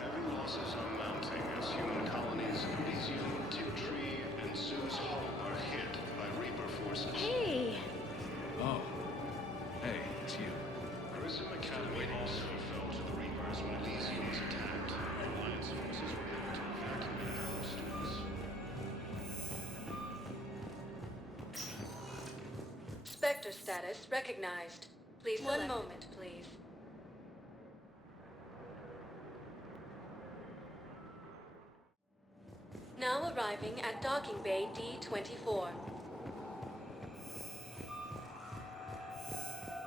Heavy losses are mounting as human colonies in Elysium, Tiptree, and Zeus Hull are hit by Reaper forces. Hey! Oh. Hey, it's you. Grissom Academy also fell to the Reapers when Elysium was attacked. Alliance forces were able to evacuate all students. Spectre status recognized. Please one moment, please. Now arriving at docking bay D-24.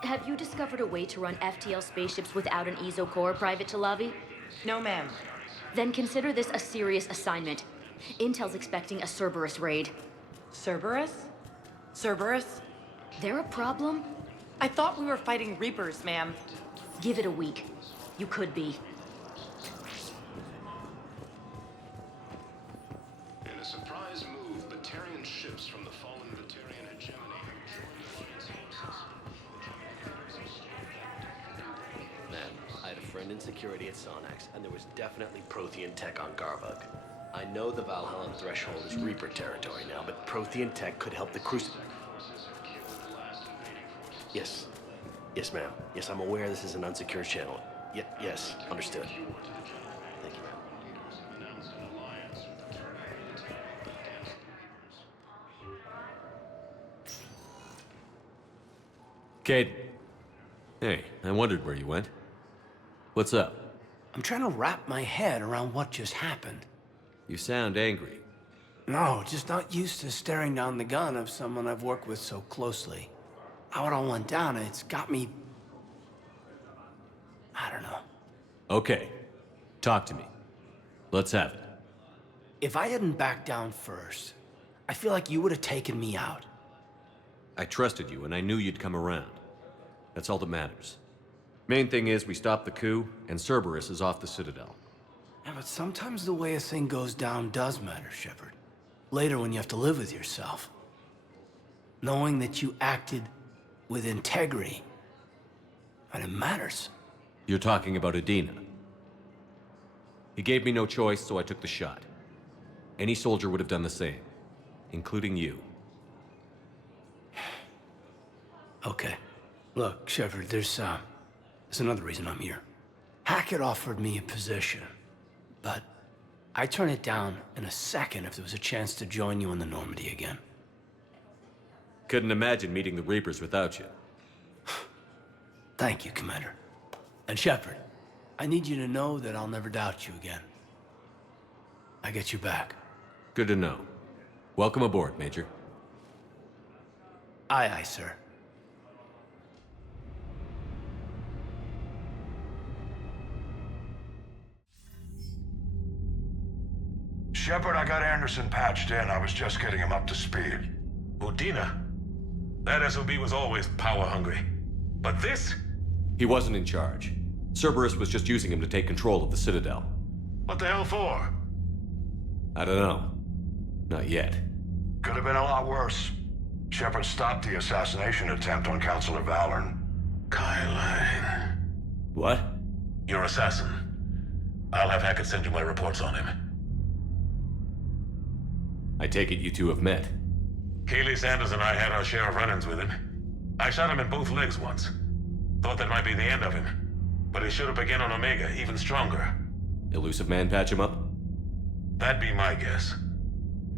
Have you discovered a way to run FTL spaceships without an EZO core, Private Talavi? No, ma'am. Then consider this a serious assignment. Intel's expecting a Cerberus raid. Cerberus? Cerberus? They're a problem? I thought we were fighting Reapers, ma'am. Give it a week. You could be. In a surprise move, Batarian ships from the fallen Batarian hegemony have joined Alliance forces. Man, I had a friend in security at Sonax, and there was definitely Prothean tech on Garbug. I know the Valhalla threshold is Reaper territory now, but Prothean tech could help the Crucible. Yes. Yes, ma'am. Yes, I'm aware this is an unsecured channel. Yes, understood. Thank you, ma'am. Kate. Hey, I wondered where you went. What's up? I'm trying to wrap my head around what just happened. You sound angry. No, just not used to staring down the gun of someone I've worked with so closely. How it all went down, it's got me... I don't know. Okay. Talk to me. Let's have it. If I hadn't backed down first, I feel like you would have taken me out. I trusted you, and I knew you'd come around. That's all that matters. Main thing is, we stopped the coup, and Cerberus is off the Citadel. Yeah, but sometimes the way a thing goes down does matter, Shepard. Later when you have to live with yourself. Knowing that you acted with integrity, and it matters. You're talking about Adina. He gave me no choice, so I took the shot. Any soldier would have done the same, including you. Okay. Look, Shepard, there's another reason I'm here. Hackett offered me a position, but I'd turn it down in a second if there was a chance to join you in the Normandy again. Couldn't imagine meeting the Reapers without you. Thank you, Commander. And Shepard, I need you to know that I'll never doubt you again. I get you back. Good to know. Welcome aboard, Major. Aye, aye, sir. Shepard, I got Anderson patched in. I was just getting him up to speed. Udina? That SOB was always power-hungry. But this? He wasn't in charge. Cerberus was just using him to take control of the Citadel. What the hell for? I don't know. Not yet. Could have been a lot worse. Shepard stopped the assassination attempt on Councilor Valorn. Kyle. What? Your assassin. I'll have Hackett send you my reports on him. I take it you two have met. Keely Sanders and I had our share of run-ins with him. I shot him in both legs once. Thought that might be the end of him. But he should have begun on Omega, even stronger. Elusive Man patch him up? That'd be my guess.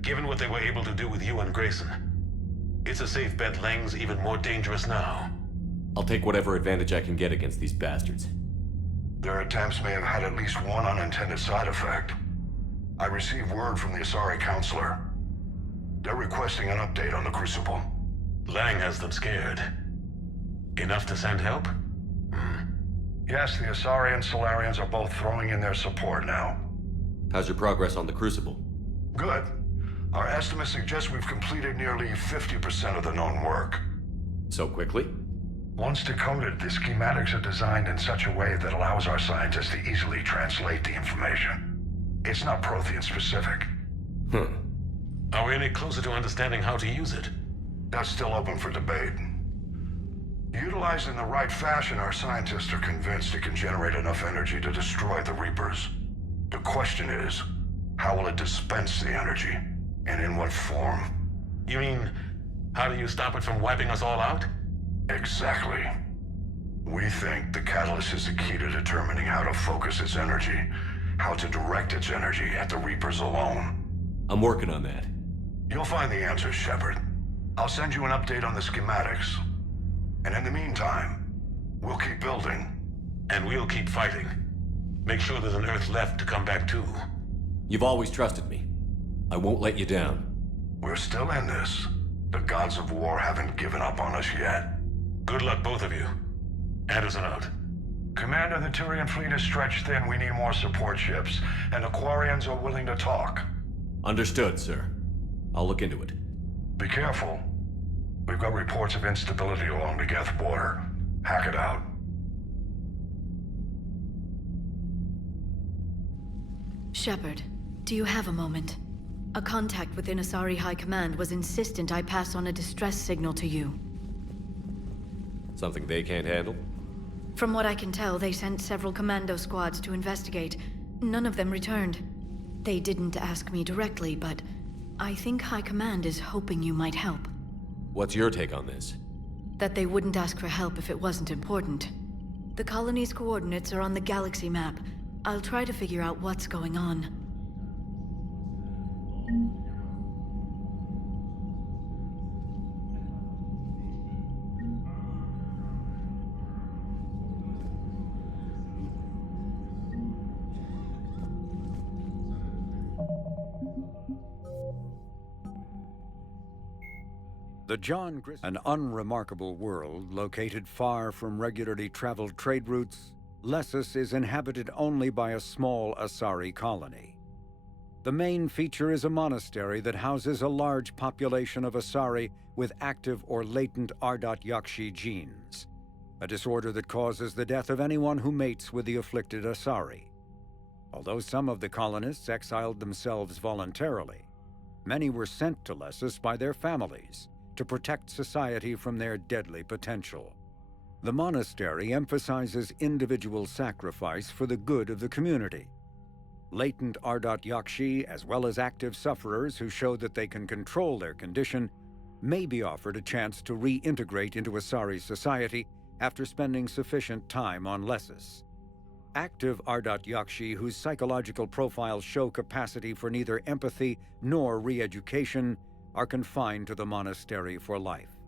Given what they were able to do with you and Grayson. It's a safe bet Lang's even more dangerous now. I'll take whatever advantage I can get against these bastards. Their attempts may have had at least one unintended side effect. I received word from the Asari Councilor. They're requesting an update on the Crucible. Lang has them scared. Enough to send help? Yes, the Asari and Solarians are both throwing in their support now. How's your progress on the Crucible? Good. Our estimates suggest we've completed nearly 50% of the known work. So quickly? Once decoded, the schematics are designed in such a way that allows our scientists to easily translate the information. It's not Prothean specific. Are we any closer to understanding how to use it? That's still open for debate. Utilized in the right fashion, our scientists are convinced it can generate enough energy to destroy the Reapers. The question is, how will it dispense the energy? And in what form? You mean, how do you stop it from wiping us all out? Exactly. We think the catalyst is the key to determining how to focus its energy, how to direct its energy at the Reapers alone. I'm working on that. You'll find the answers, Shepard. I'll send you an update on the schematics. And in the meantime, we'll keep building. And we'll keep fighting. Make sure there's an Earth left to come back to. You've always trusted me. I won't let you down. We're still in this. The gods of war haven't given up on us yet. Good luck, both of you. Anderson out. Commander, the Turian fleet is stretched thin. We need more support ships. And the Quarians are willing to talk. Understood, sir. I'll look into it. Be careful. We've got reports of instability along the Geth border. Hack it out. Shepard, do you have a moment? A contact within Asari High Command was insistent I pass on a distress signal to you. Something they can't handle? From what I can tell, they sent several commando squads to investigate. None of them returned. They didn't ask me directly, but I think High Command is hoping you might help. What's your take on this? That they wouldn't ask for help if it wasn't important. The colony's coordinates are on the galaxy map. I'll try to figure out what's going on. The John Grissom, an unremarkable world located far from regularly traveled trade routes, Lessus is inhabited only by a small Asari colony. The main feature is a monastery that houses a large population of Asari with active or latent Ardot Yakshi genes, a disorder that causes the death of anyone who mates with the afflicted Asari. Although some of the colonists exiled themselves voluntarily, many were sent to Lessus by their families to protect society from their deadly potential. The monastery emphasizes individual sacrifice for the good of the community. Latent Ardot Yakshi, as well as active sufferers who show that they can control their condition, may be offered a chance to reintegrate into Asari society after spending sufficient time on Lessus. Active Ardot Yakshi whose psychological profiles show capacity for neither empathy nor re-education are confined to the monastery for life.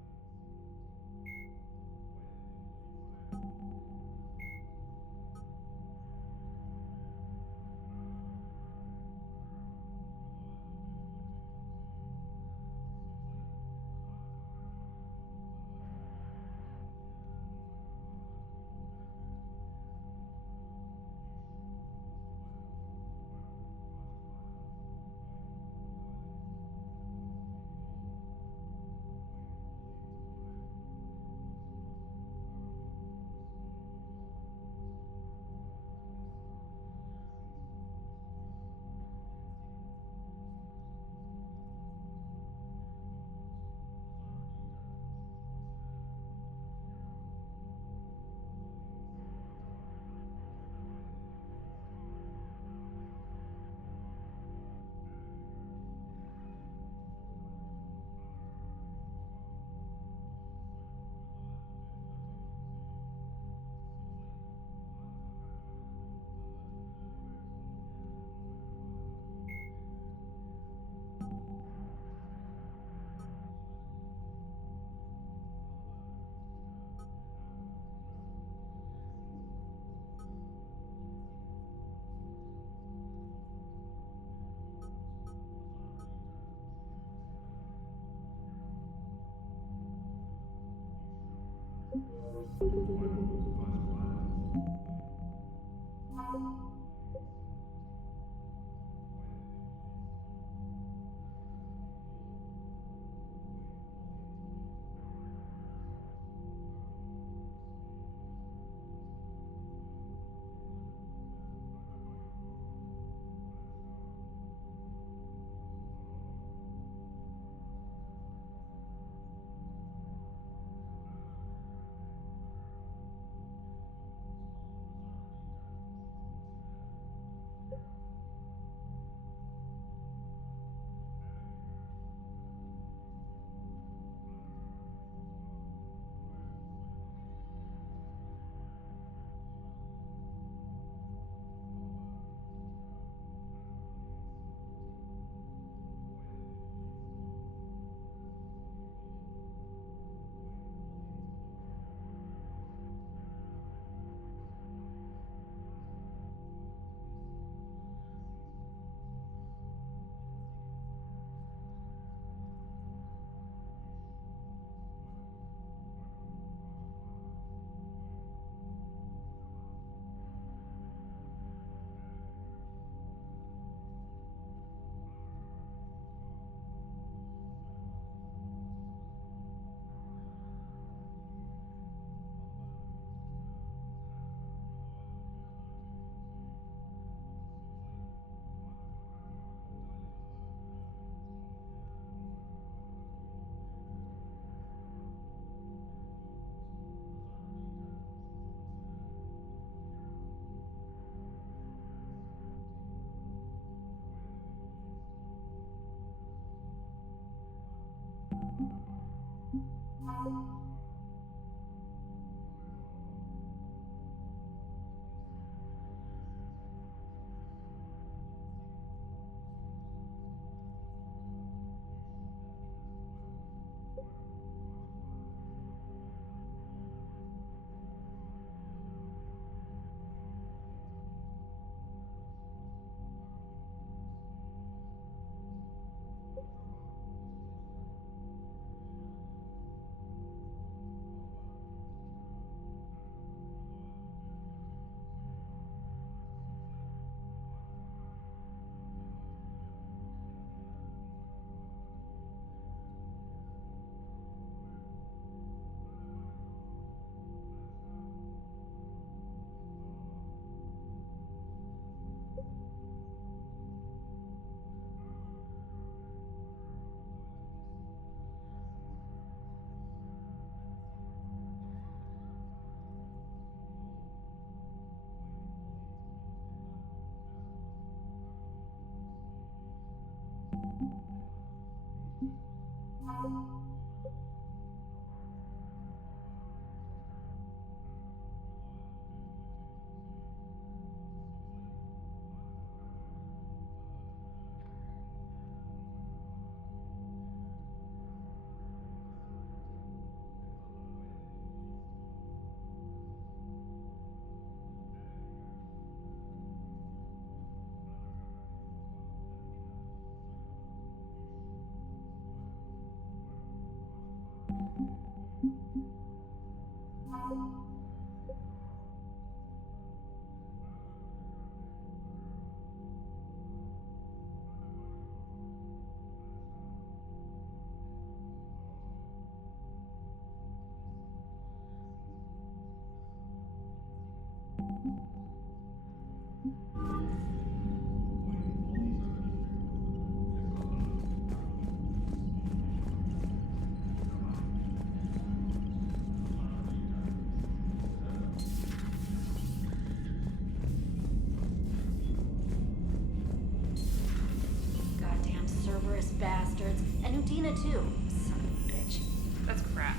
Goddamn Cerberus bastards. And Udina too. Son of a bitch. That's crap.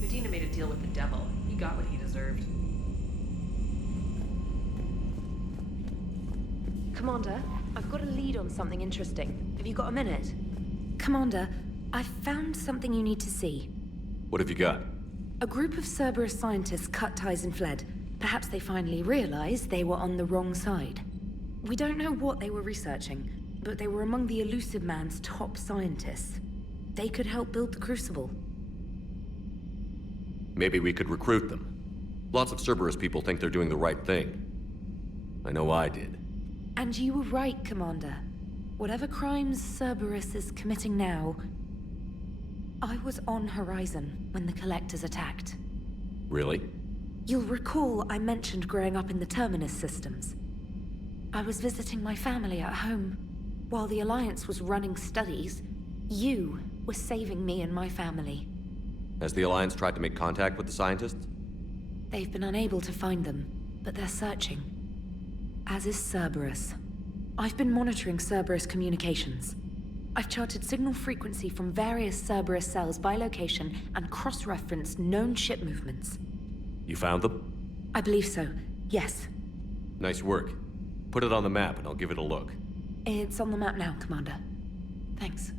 Medina made a deal with the devil. He got what he deserved. Commander, I've got a lead on something interesting. Have you got a minute? Commander, I've found something you need to see. What have you got? A group of Cerberus scientists cut ties and fled. Perhaps they finally realized they were on the wrong side. We don't know what they were researching, but they were among the Elusive Man's top scientists. They could help build the Crucible. Maybe we could recruit them. Lots of Cerberus people think they're doing the right thing. I know I did. And you were right, Commander. Whatever crimes Cerberus is committing now, I was on Horizon when the Collectors attacked. Really? You'll recall I mentioned growing up in the Terminus systems. I was visiting my family at home. While the Alliance was running studies, you were saving me and my family. Has the Alliance tried to make contact with the scientists? They've been unable to find them, but they're searching. As is Cerberus. I've been monitoring Cerberus communications. I've charted signal frequency from various Cerberus cells by location and cross-referenced known ship movements. You found them? I believe so, yes. Nice work. Put it on the map and I'll give it a look. It's on the map now, Commander. Thanks.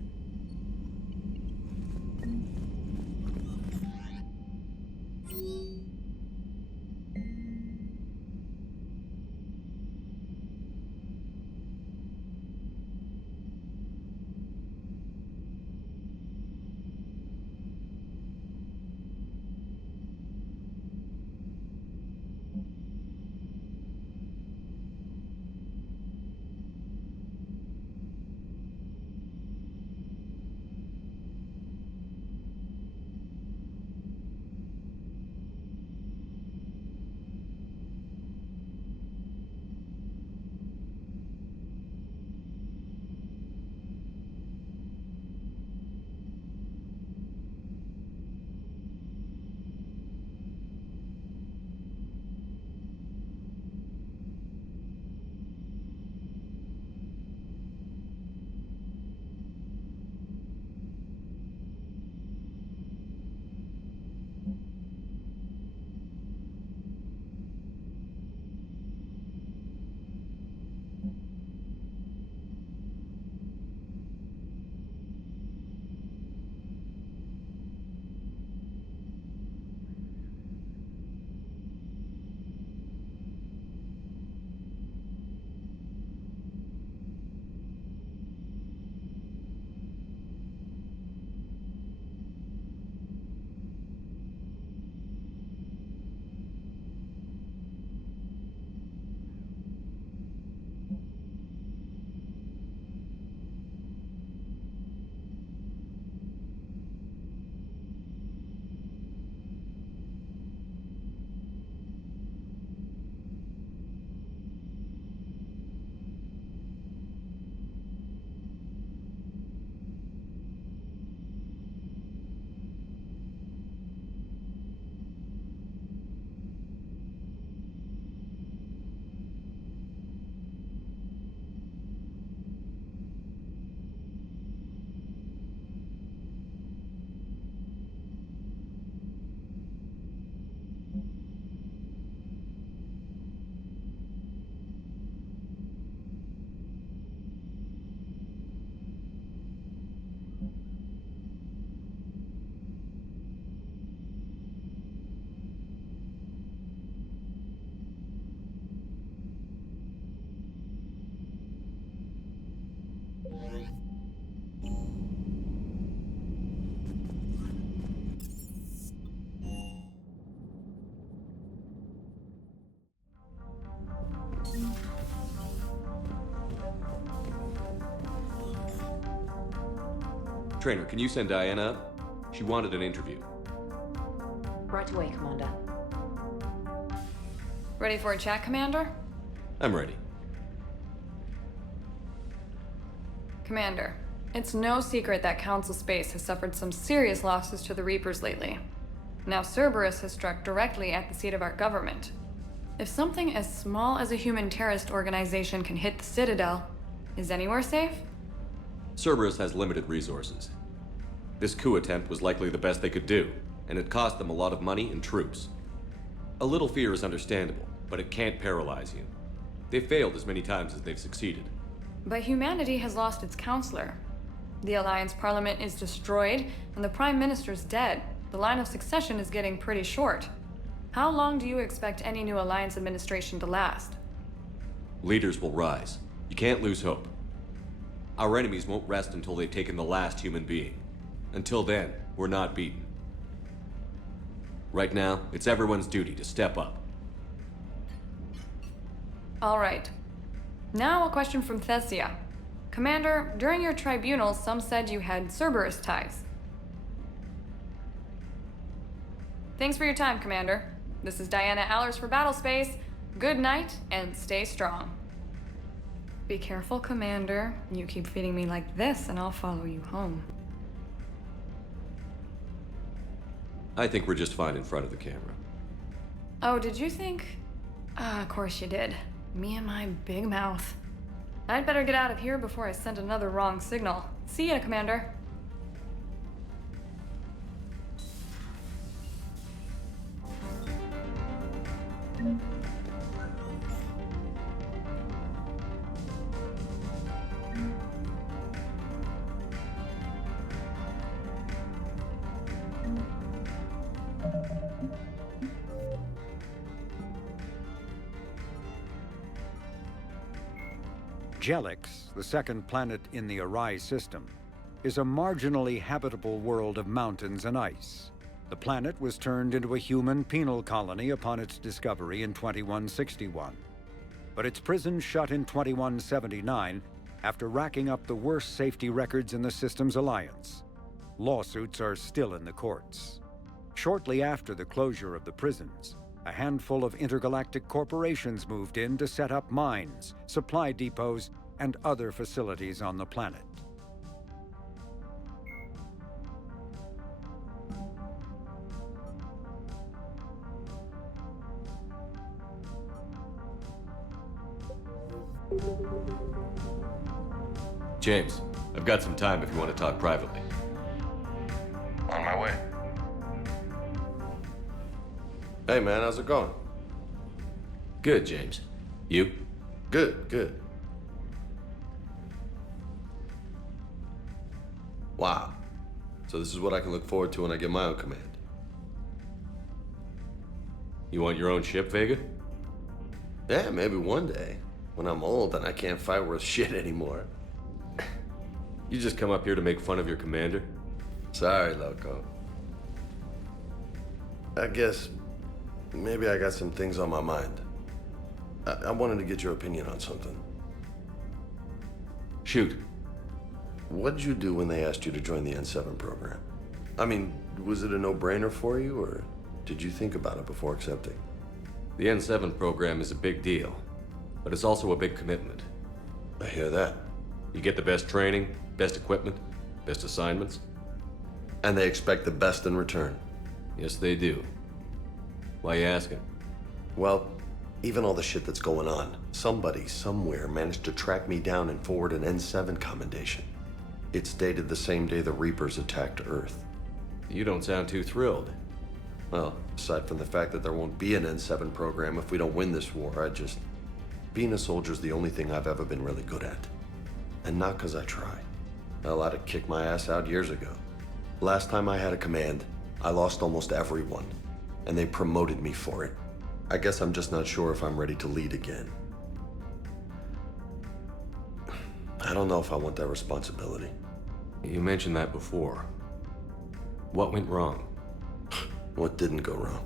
Trainer, can you send Diana up? She wanted an interview. Right away, Commander. Ready for a chat, Commander? I'm ready. Commander, it's no secret that Council Space has suffered some serious losses to the Reapers lately. Now Cerberus has struck directly at the seat of our government. If something as small as a human terrorist organization can hit the Citadel, is anywhere safe? Cerberus has limited resources. This coup attempt was likely the best they could do, and it cost them a lot of money and troops. A little fear is understandable, but it can't paralyze you. They've failed as many times as they've succeeded. But humanity has lost its counselor. The Alliance Parliament is destroyed, and the Prime Minister's dead. The line of succession is getting pretty short. How long do you expect any new Alliance administration to last? Leaders will rise. You can't lose hope. Our enemies won't rest until they've taken the last human being. Until then, we're not beaten. Right now, it's everyone's duty to step up. All right. Now a question from Thessia. Commander, during your tribunal, some said you had Cerberus ties. Thanks for your time, Commander. This is Diana Allers for Battlespace. Good night, and stay strong. Be careful, Commander. You keep feeding me like this, and I'll follow you home. I think we're just fine in front of the camera. Oh, did you think? Of course you did. Me and my big mouth. I'd better get out of here before I send another wrong signal. See ya, Commander. Jelix, the second planet in the Arai system, is a marginally habitable world of mountains and ice. The planet was turned into a human penal colony upon its discovery in 2161. But its prison shut in 2179 after racking up the worst safety records in the system's alliance. Lawsuits are still in the courts. Shortly after the closure of the prisons, a handful of intergalactic corporations moved in to set up mines, supply depots, and other facilities on the planet. James, I've got some time if you want to talk privately. On my way. Hey man, how's it going? Good, James. You? Good, good. Wow. So this is what I can look forward to when I get my own command. You want your own ship, Vega? Yeah, maybe one day. When I'm old and I can't fight worth shit anymore. You just come up here to make fun of your commander? Sorry, Loco. I guess maybe I got some things on my mind. I wanted to get your opinion on something. Shoot. What'd you do when they asked you to join the N7 program? I mean, was it a no-brainer for you, or did you think about it before accepting? The N7 program is a big deal, but it's also a big commitment. I hear that. You get the best training, best equipment, best assignments. And they expect the best in return. Yes, they do. Why you asking? Well, even all the shit that's going on, somebody somewhere managed to track me down and forward an N7 commendation. It's dated the same day the Reapers attacked Earth. You don't sound too thrilled. Well, aside from the fact that there won't be an N7 program if we don't win this war, being a soldier's the only thing I've ever been really good at. And not because I try. Hell, I'd have kicked my ass out years ago. Last time I had a command, I lost almost everyone, and they promoted me for it. I guess I'm just not sure if I'm ready to lead again. I don't know if I want that responsibility. You mentioned that before. What went wrong? What didn't go wrong?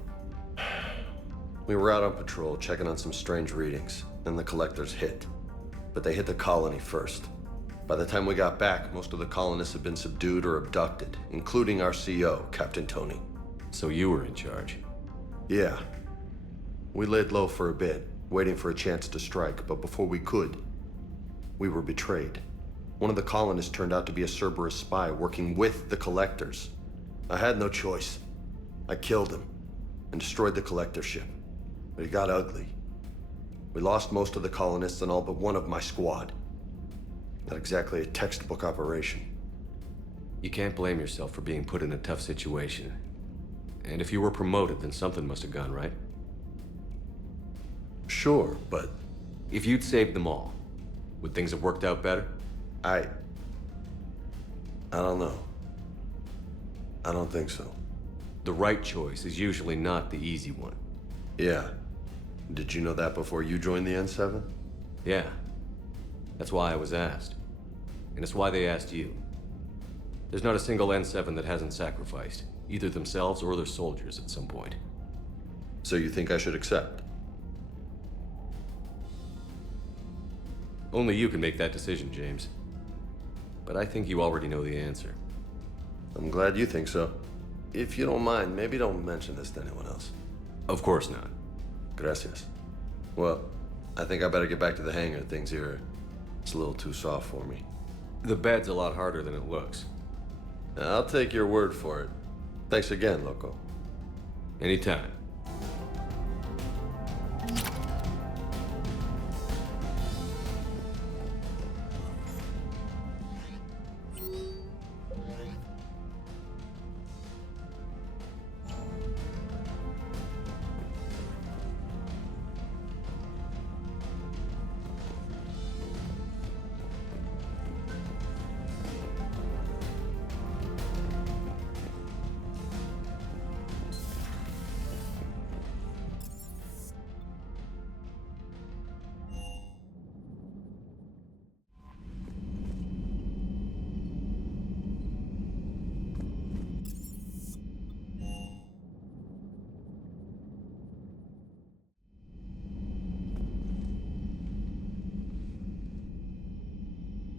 We were out on patrol, checking on some strange readings, and the collectors hit. But they hit the colony first. By the time we got back, most of the colonists had been subdued or abducted, including our CO, Captain Tony. So you were in charge? Yeah. We laid low for a bit, waiting for a chance to strike, but before we could, we were betrayed. One of the colonists turned out to be a Cerberus spy working with the Collectors. I had no choice. I killed him and destroyed the Collector ship. But it got ugly. We lost most of the colonists and all but one of my squad. Not exactly a textbook operation. You can't blame yourself for being put in a tough situation. And if you were promoted, then something must have gone right. Sure, but... If you'd saved them all, would things have worked out better? I don't know. I don't think so. The right choice is usually not the easy one. Yeah. Did you know that before you joined the N7? Yeah. That's why I was asked. And it's why they asked you. There's not a single N7 that hasn't sacrificed, either themselves or their soldiers at some point. So you think I should accept? Only you can make that decision, James. But I think you already know the answer. I'm glad you think so. If you don't mind, maybe don't mention this to anyone else. Of course not. Gracias. Well, I think I better get back to the hangar. Things here, it's a little too soft for me. The bed's a lot harder than it looks. I'll take your word for it. Thanks again, Loco. Anytime.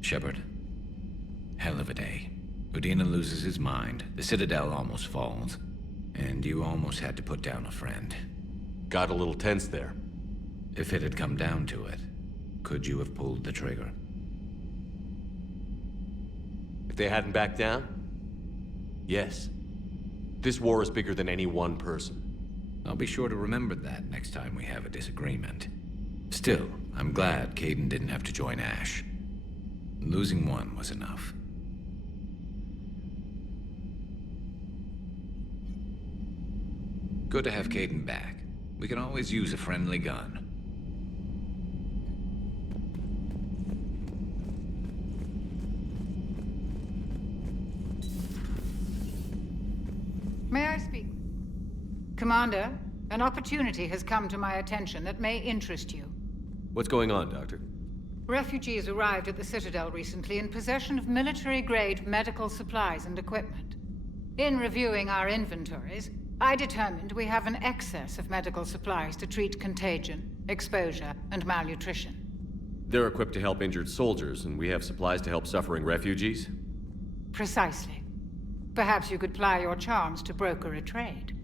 Shepard. Hell of a day. Udina loses his mind, the Citadel almost falls, and you almost had to put down a friend. Got a little tense there. If it had come down to it, could you have pulled the trigger? If they hadn't backed down? Yes. This war is bigger than any one person. I'll be sure to remember that next time we have a disagreement. Still, I'm glad Kaidan didn't have to join Ash. Losing one was enough. Good to have Kaidan back. We can always use a friendly gun. May I speak? Commander, an opportunity has come to my attention that may interest you. What's going on, Doctor? Refugees arrived at the Citadel recently in possession of military-grade medical supplies and equipment. In reviewing our inventories, I determined we have an excess of medical supplies to treat contagion, exposure, and malnutrition. They're equipped to help injured soldiers, and we have supplies to help suffering refugees? Precisely. Perhaps you could ply your charms to broker a trade.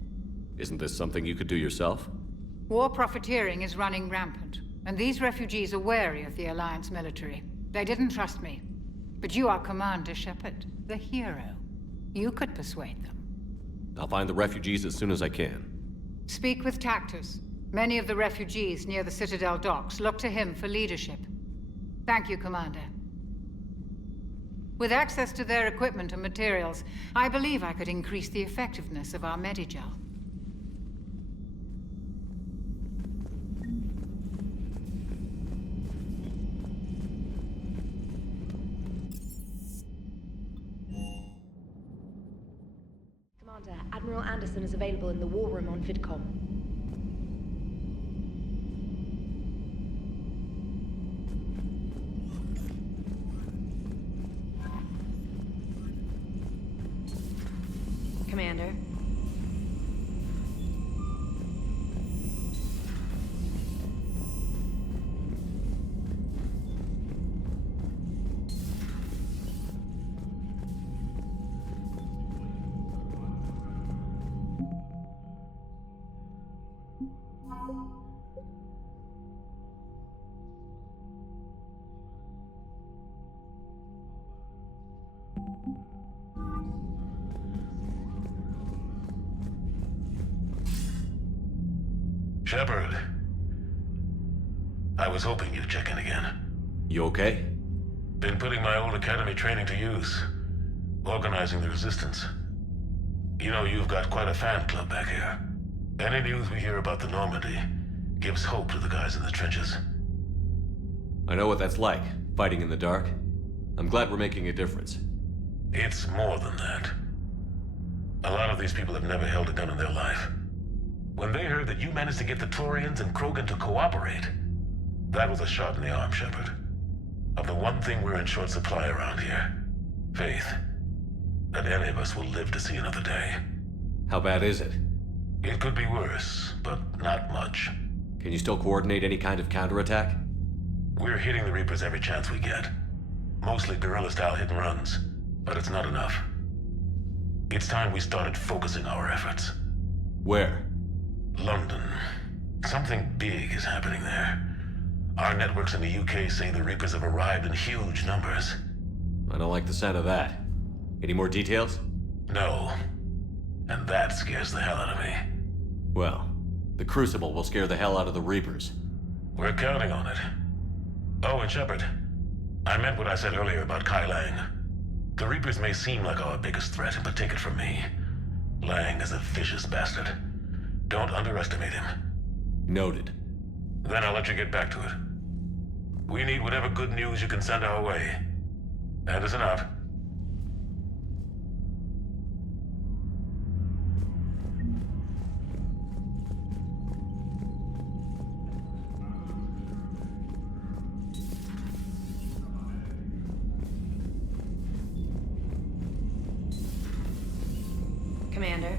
Isn't this something you could do yourself? War profiteering is running rampant, and these refugees are wary of the Alliance military. They didn't trust me. But you are Commander Shepard, the hero. You could persuade them. I'll find the refugees as soon as I can. Speak with Tactus. Many of the refugees near the Citadel docks look to him for leadership. Thank you, Commander. With access to their equipment and materials, I believe I could increase the effectiveness of our Medigel. Commander, Admiral Anderson is available in the war room on VidCom. Commander. Shepard. I was hoping you'd check in again. You okay? Been putting my old academy training to use. Organizing the resistance. You know, you've got quite a fan club back here. Any news we hear about the Normandy gives hope to the guys in the trenches. I know what that's like, fighting in the dark. I'm glad we're making a difference. It's more than that. A lot of these people have never held a gun in their life. When they heard that you managed to get the Turians and Krogan to cooperate, that was a shot in the arm, Shepard. Of the one thing we're in short supply around here. Faith. That any of us will live to see another day. How bad is it? It could be worse, but not much. Can you still coordinate any kind of counterattack? We're hitting the Reapers every chance we get. Mostly guerrilla-style hit-and-runs, but it's not enough. It's time we started focusing our efforts. Where? London. Something big is happening there. Our networks in the UK say the Reapers have arrived in huge numbers. I don't like the sound of that. Any more details? No. And that scares the hell out of me. Well, the Crucible will scare the hell out of the Reapers. We're counting on it. Oh, and Shepard, I meant what I said earlier about Kai Lang. The Reapers may seem like our biggest threat, but take it from me. Lang is a vicious bastard. Don't underestimate him. Noted. Then I'll let you get back to it. We need whatever good news you can send our way. Anderson out. Commander.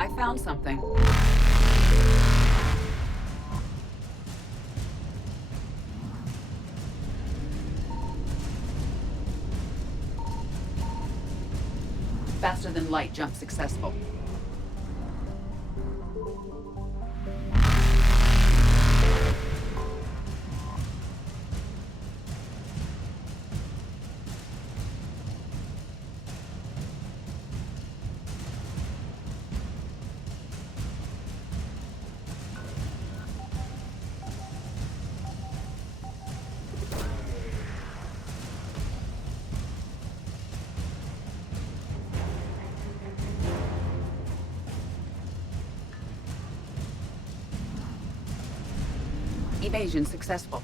I found something. Faster than light jump successful. Evasion successful.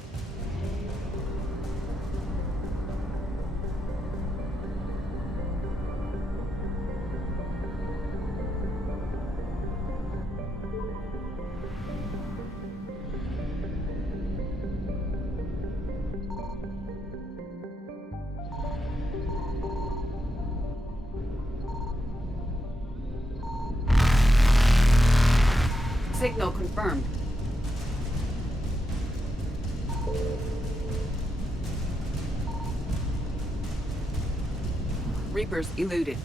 Signal confirmed. Reapers eluded.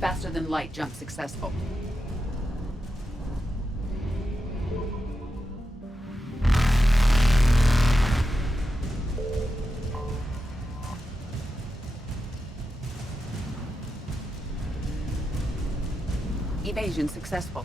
Faster than light jump successful. Evasion successful.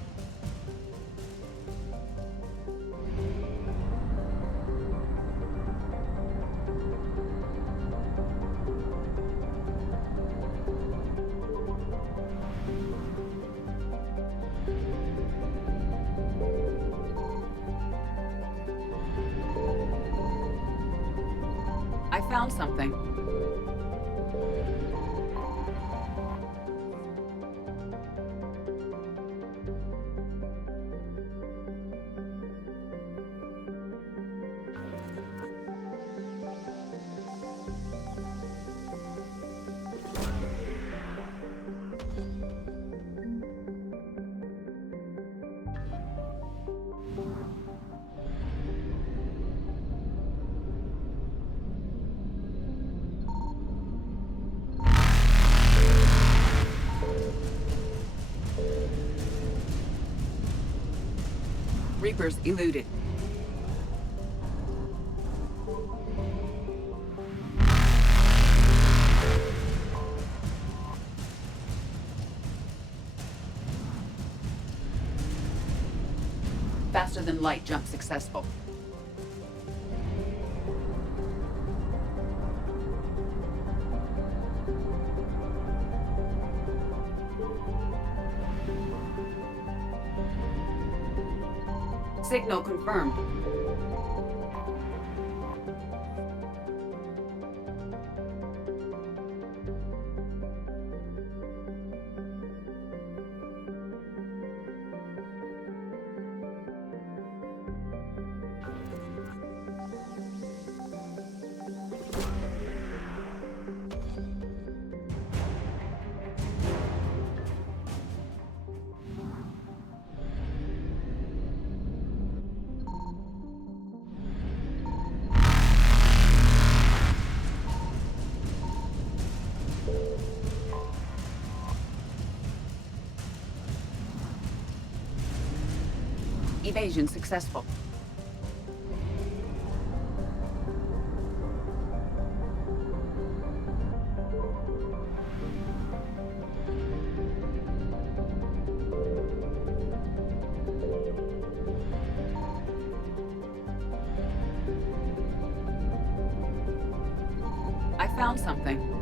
I found something. Reapers eluded. Faster than light jump successful. Signal confirmed. Evasion successful. found something.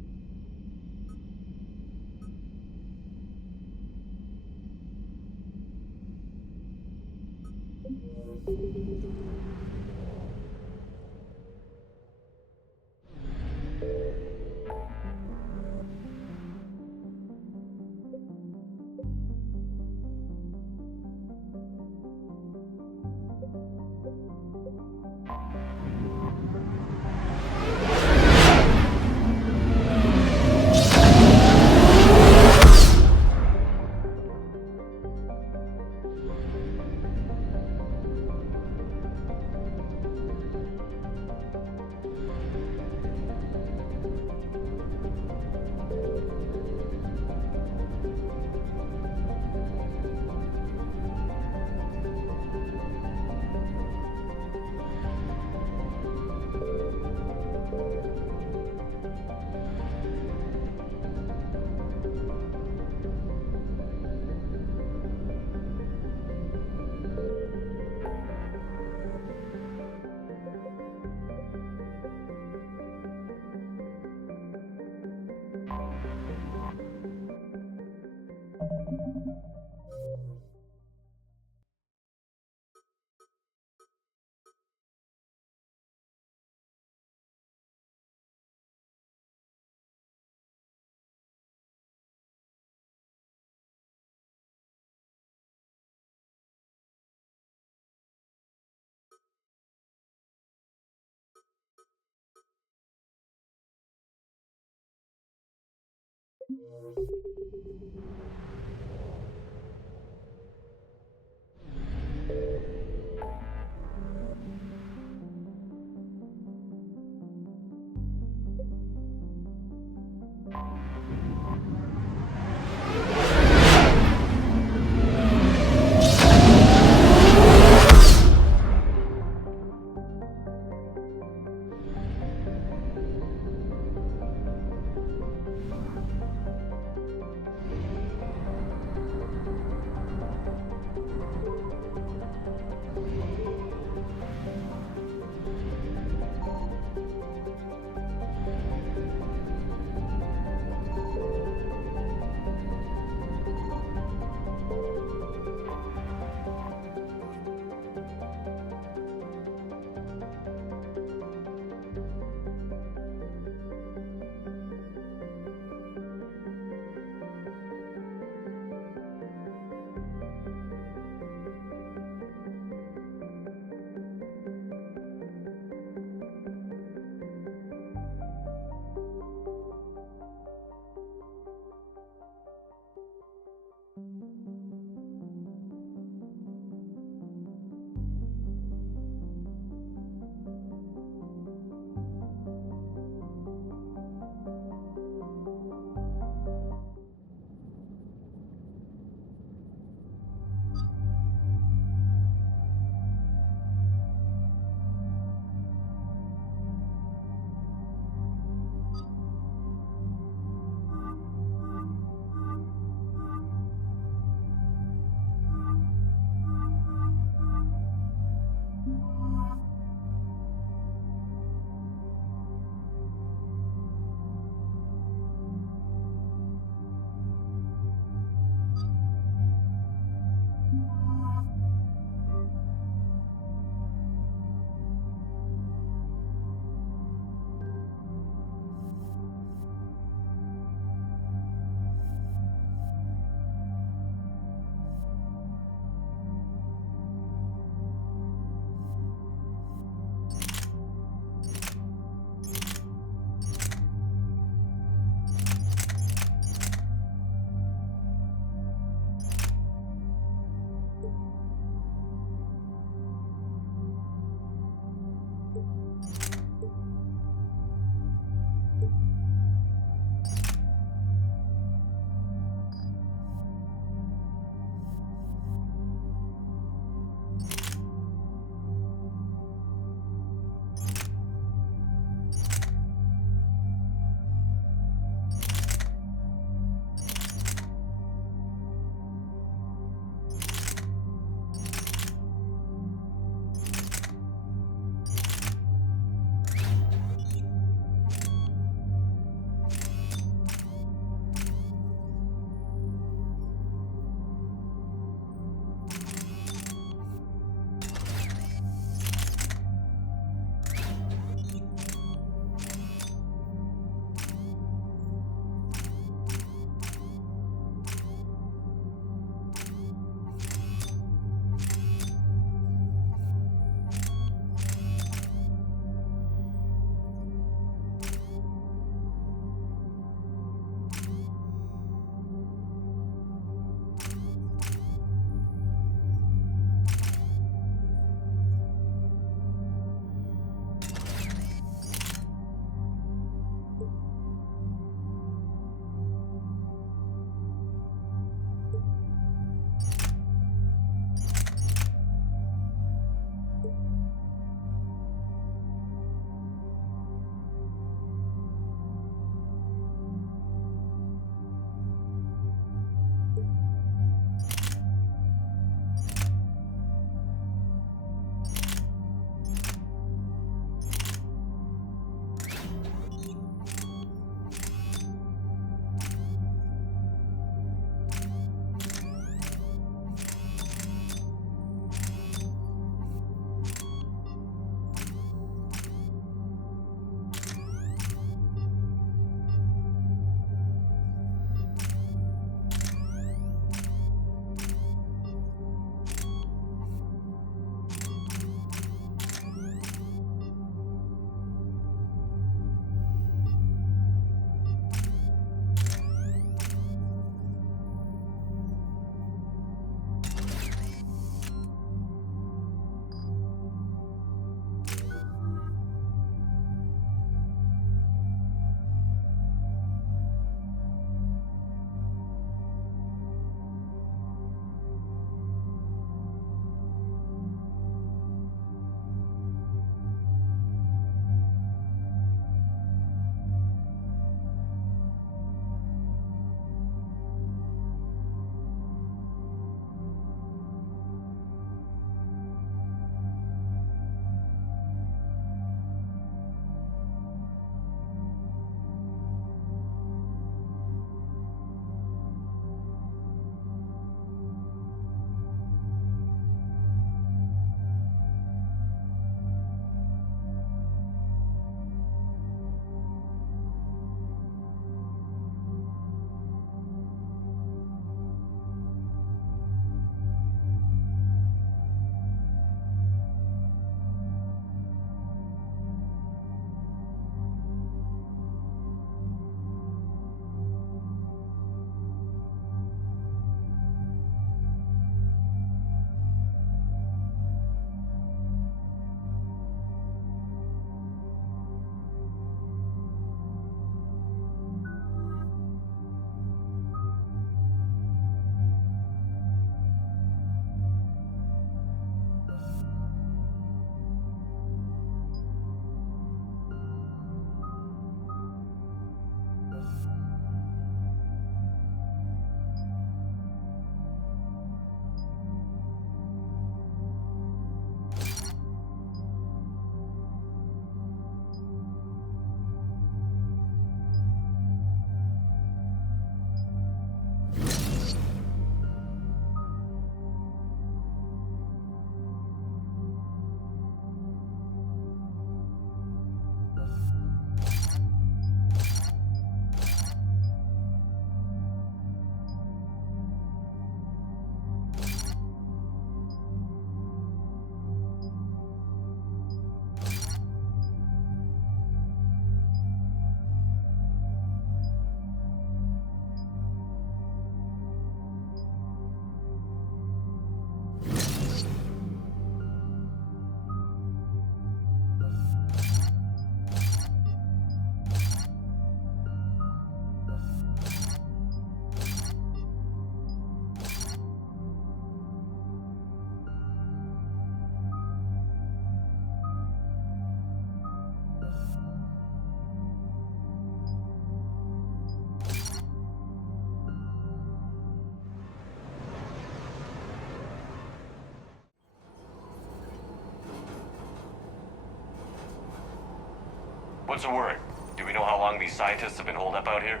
What's the word? Do we know how long these scientists have been holed up out here?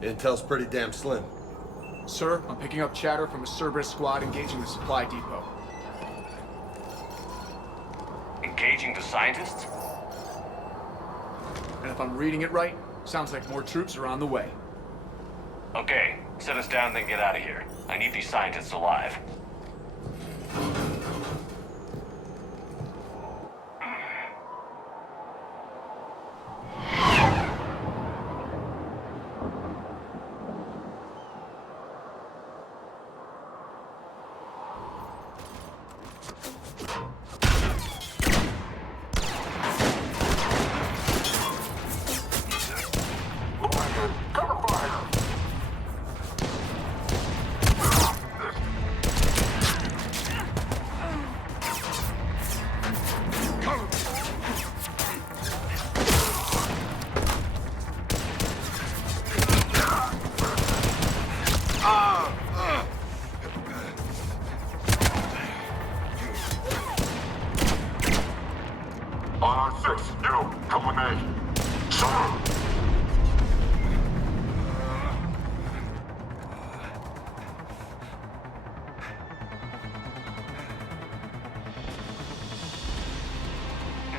Intel's pretty damn slim. Sir, I'm picking up chatter from a Cerberus squad engaging the supply depot. Engaging the scientists? And if I'm reading it right, sounds like more troops are on the way. Okay, set us down, then get out of here. I need these scientists alive.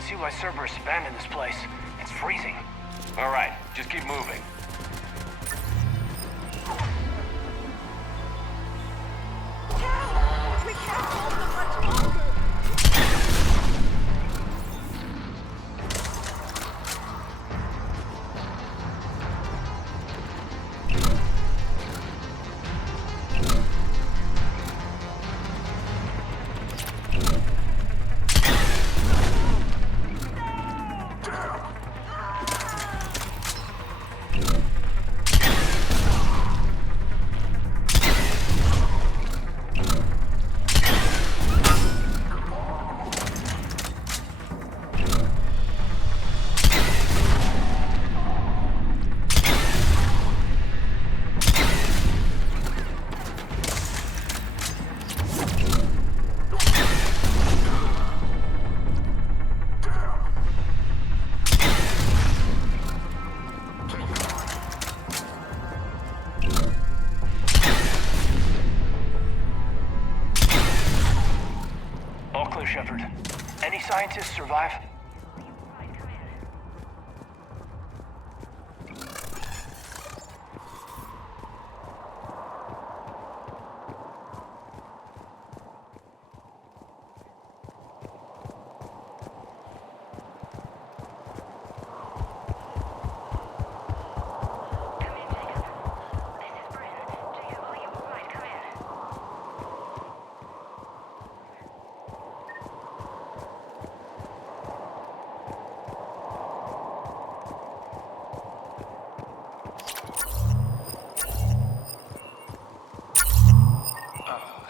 See why Cerberus abandoned this place. It's freezing. All right, just keep moving. We can't hold them much longer! Shepard. Any scientists survive?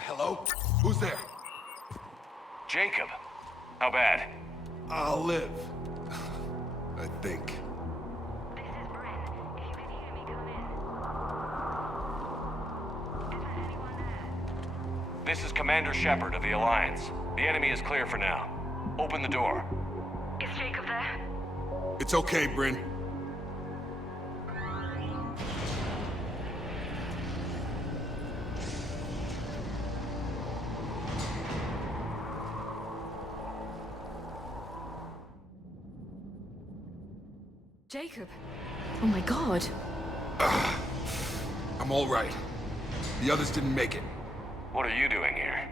Hello? Who's there? Jacob. How bad? I'll live. I think. This is Commander Shepard of the Alliance. The enemy is clear for now. Open the door. Is Jacob there? It's okay, Bryn. Jacob. Oh my god. I'm all right. The others didn't make it. What are you doing here?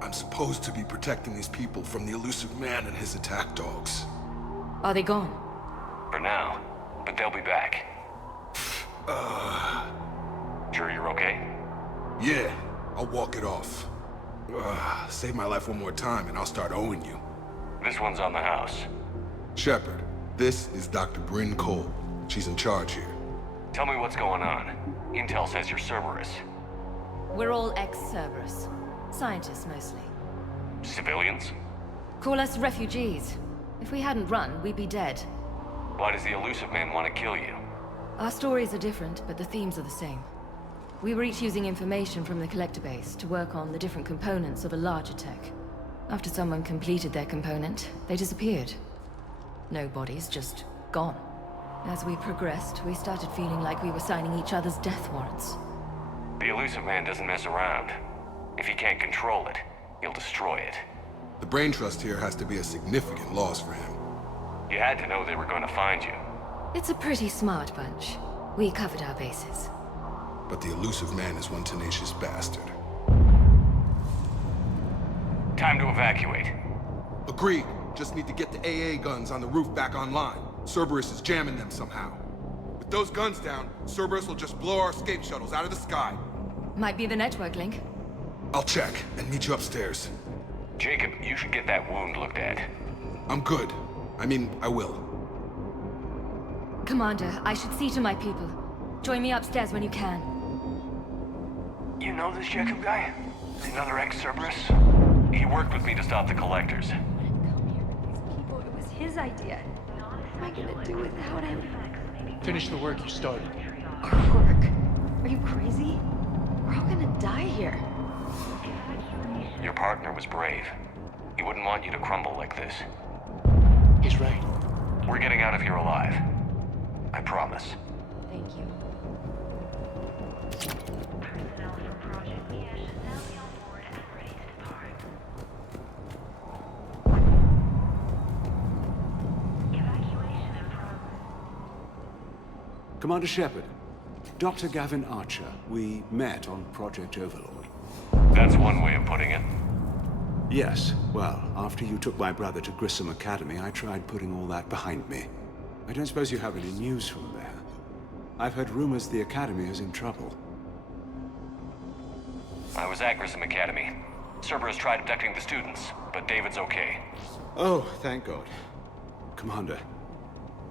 I'm supposed to be protecting these people from the elusive man and his attack dogs. Are they gone? For now, but they'll be back. Sure you're okay? Yeah, I'll walk it off. Save my life one more time and I'll start owing you. This one's on the house. Shepard, this is Dr. Bryn Cole. She's in charge here. Tell me what's going on. Intel says you're Cerberus. We're all ex-Cerberus. Scientists, mostly. Civilians? Call us refugees. If we hadn't run, we'd be dead. Why does the elusive man want to kill you? Our stories are different, but the themes are the same. We were each using information from the collector base to work on the different components of a larger tech. After someone completed their component, they disappeared. No bodies, just gone. As we progressed, we started feeling like we were signing each other's death warrants. The Illusive Man doesn't mess around. If he can't control it, he'll destroy it. The Brain Trust here has to be a significant loss for him. You had to know they were going to find you. It's a pretty smart bunch. We covered our bases. But the Illusive Man is one tenacious bastard. Time to evacuate. Agreed. Just need to get the AA guns on the roof back online. Cerberus is jamming them somehow. With those guns down, Cerberus will just blow our escape shuttles out of the sky. Might be the network link. I'll check and meet you upstairs. Jacob, you should get that wound looked at. I'm good. I mean, I will. Commander, I should see to my people. Join me upstairs when you can. You know this Jacob guy? Another ex-Cerberus? He worked with me to stop the Collectors. People, it was his idea. What am I gonna do without him? Finish the work you started. Our work? Are you crazy? We're all gonna die here. Your partner was brave. He wouldn't want you to crumble like this. He's right. We're getting out of here alive. I promise. Thank you. Commander Shepard, Dr. Gavin Archer, we met on Project Overlord. That's one way of putting it. Yes, well, after you took my brother to Grissom Academy, I tried putting all that behind me. I don't suppose you have any news from there. I've heard rumors the Academy is in trouble. I was at Grissom Academy. Cerberus tried abducting the students, but David's okay. Oh, thank God. Commander,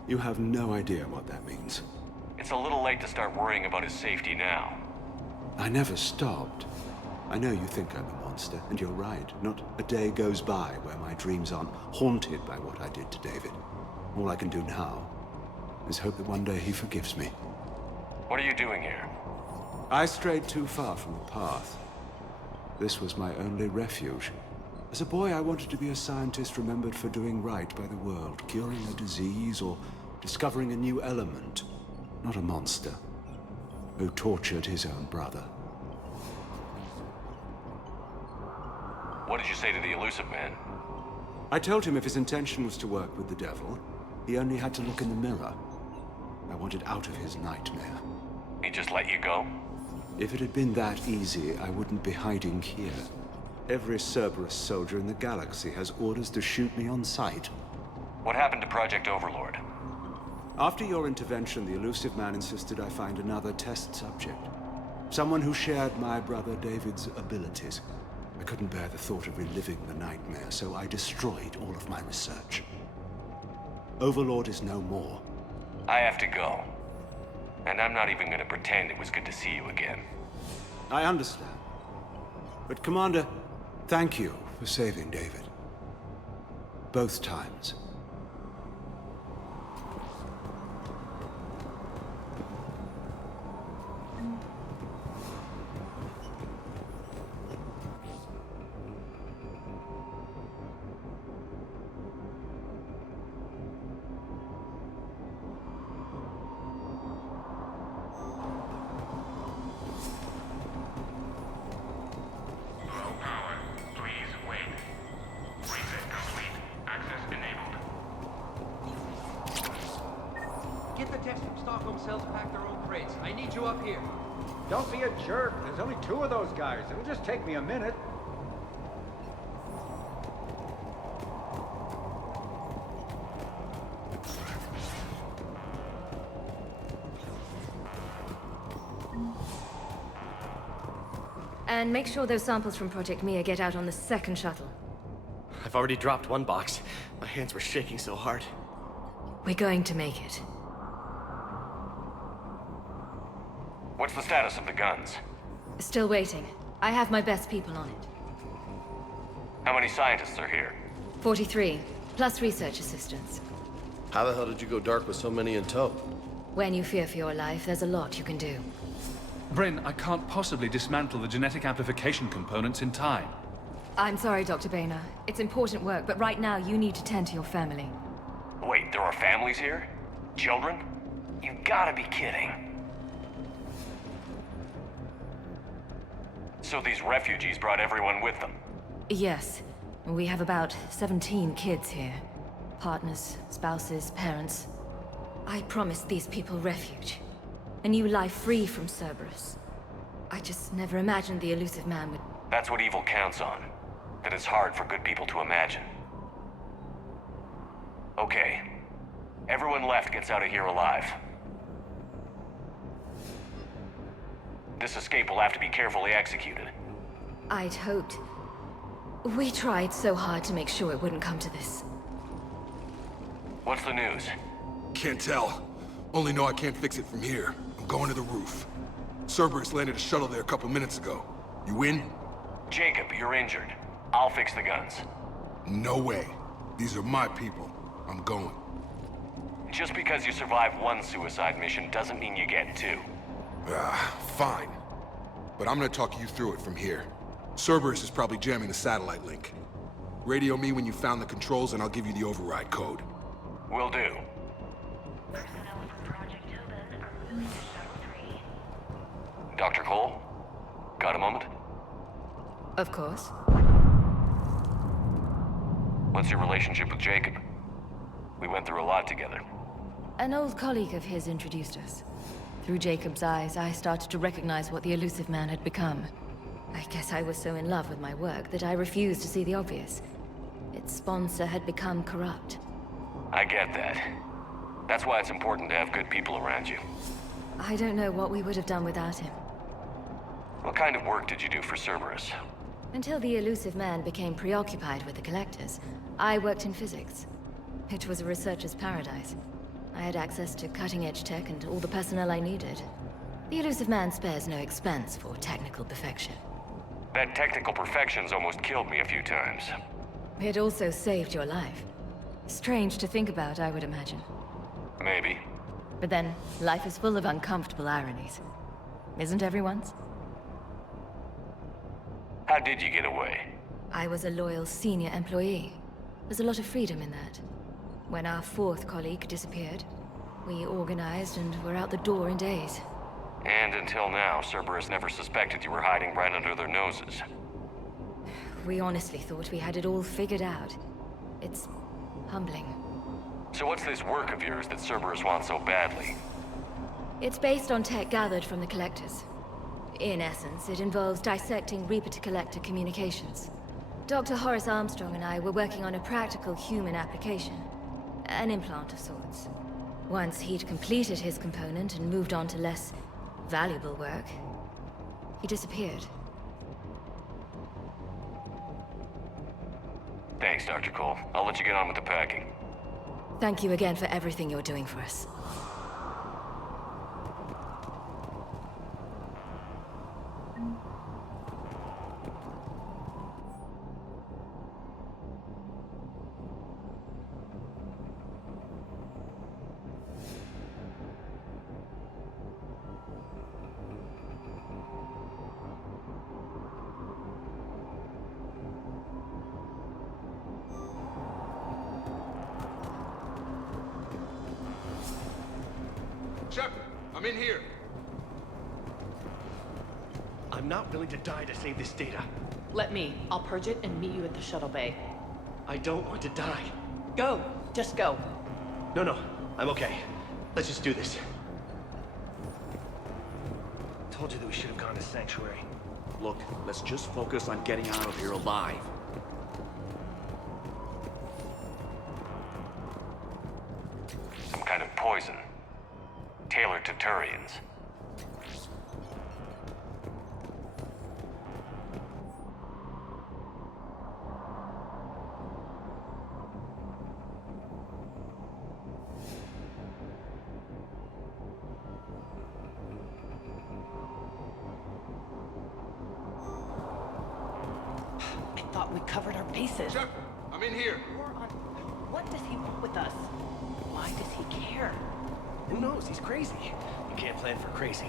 you have no idea what that means. It's a little late to start worrying about his safety now. I never stopped. I know you think I'm a monster, and you're right. Not a day goes by where my dreams aren't haunted by what I did to David. All I can do now is hope that one day he forgives me. What are you doing here? I strayed too far from the path. This was my only refuge. As a boy, I wanted to be a scientist remembered for doing right by the world, curing a disease or discovering a new element. Not a monster who tortured his own brother. What did you say to the Illusive Man? I told him if his intention was to work with the devil, he only had to look in the mirror. I wanted out of his nightmare. He just let you go? If it had been that easy, I wouldn't be hiding here. Every Cerberus soldier in the galaxy has orders to shoot me on sight. What happened to Project Overlord? After your intervention, the Illusive Man insisted I find another test subject. Someone who shared my brother David's abilities. I couldn't bear the thought of reliving the nightmare, so I destroyed all of my research. Overlord is no more. I have to go. And I'm not even gonna pretend it was good to see you again. I understand. But Commander, thank you for saving David. Both times. Get the text from Stockholm Cell to pack their own crates. I need you up here. Don't be a jerk. There's only 2 of those guys. It'll just take me a minute. And make sure those samples from Project Mia get out on the second shuttle. I've already dropped one box. My hands were shaking so hard. We're going to make it. What's the status of the guns? Still waiting. I have my best people on it. How many scientists are here? 43, plus research assistants. How the hell did you go dark with so many in tow? When you fear for your life, there's a lot you can do. Bryn, I can't possibly dismantle the genetic amplification components in time. I'm sorry, Dr. Boehner. It's important work, but right now you need to tend to your family. Wait, there are families here? Children? You gotta be kidding. So these refugees brought everyone with them? Yes. We have about 17 kids here. Partners, spouses, parents. I promised these people refuge. A new life free from Cerberus. I just never imagined the elusive man would... That's what evil counts on. That it's hard for good people to imagine. Okay. Everyone left gets out of here alive. This escape will have to be carefully executed. I'd hoped. We tried so hard to make sure it wouldn't come to this. What's the news? Can't tell. Only know I can't fix it from here. I'm going to the roof. Cerberus landed a shuttle there a couple minutes ago. You in? Jacob, you're injured. I'll fix the guns. No way. These are my people. I'm going. Just because you survived one suicide mission doesn't mean you get two. Fine. But I'm gonna talk you through it from here. Cerberus is probably jamming the satellite link. Radio me when you found the controls and I'll give you the override code. Will do. Dr. Cole? Got a moment? Of course. What's your relationship with Jacob? We went through a lot together. An old colleague of his introduced us. Through Jacob's eyes, I started to recognize what the elusive man had become. I guess I was so in love with my work that I refused to see the obvious. Its sponsor had become corrupt. I get that. That's why it's important to have good people around you. I don't know what we would have done without him. What kind of work did you do for Cerberus? Until the elusive man became preoccupied with the Collectors, I worked in physics. It was a researcher's paradise. I had access to cutting-edge tech and all the personnel I needed. The elusive man spares no expense for technical perfection. That technical perfection's almost killed me a few times. It also saved your life. Strange to think about, I would imagine. Maybe. But then, life is full of uncomfortable ironies. Isn't everyone's? How did you get away? I was a loyal senior employee. There's a lot of freedom in that. When our fourth colleague disappeared, we organized and were out the door in days. And until now, Cerberus never suspected you were hiding right under their noses. We honestly thought we had it all figured out. It's humbling. So what's this work of yours that Cerberus wants so badly? It's based on tech gathered from the Collectors. In essence, it involves dissecting Reaper-to-Collector communications. Dr. Horace Armstrong and I were working on a practical human application. An implant of sorts. Once he'd completed his component and moved on to less valuable work, he disappeared. Thanks, Dr. Cole. I'll let you get on with the packing. Thank you again for everything you're doing for us. Shepard, I'm in here. I'm not willing to die to save this data. Let me. I'll purge it and meet you at the shuttle bay. I don't want to die. Go. Just go. No, I'm okay. Let's just do this. Told you that we should have gone to Sanctuary. Look, let's just focus on getting out of here alive. Some kind of poison. Tailored to Turians. I thought we covered our bases. Shepard, I'm in here. What does he want with us? Why does he care? Who knows? He's crazy. You can't plan for crazy.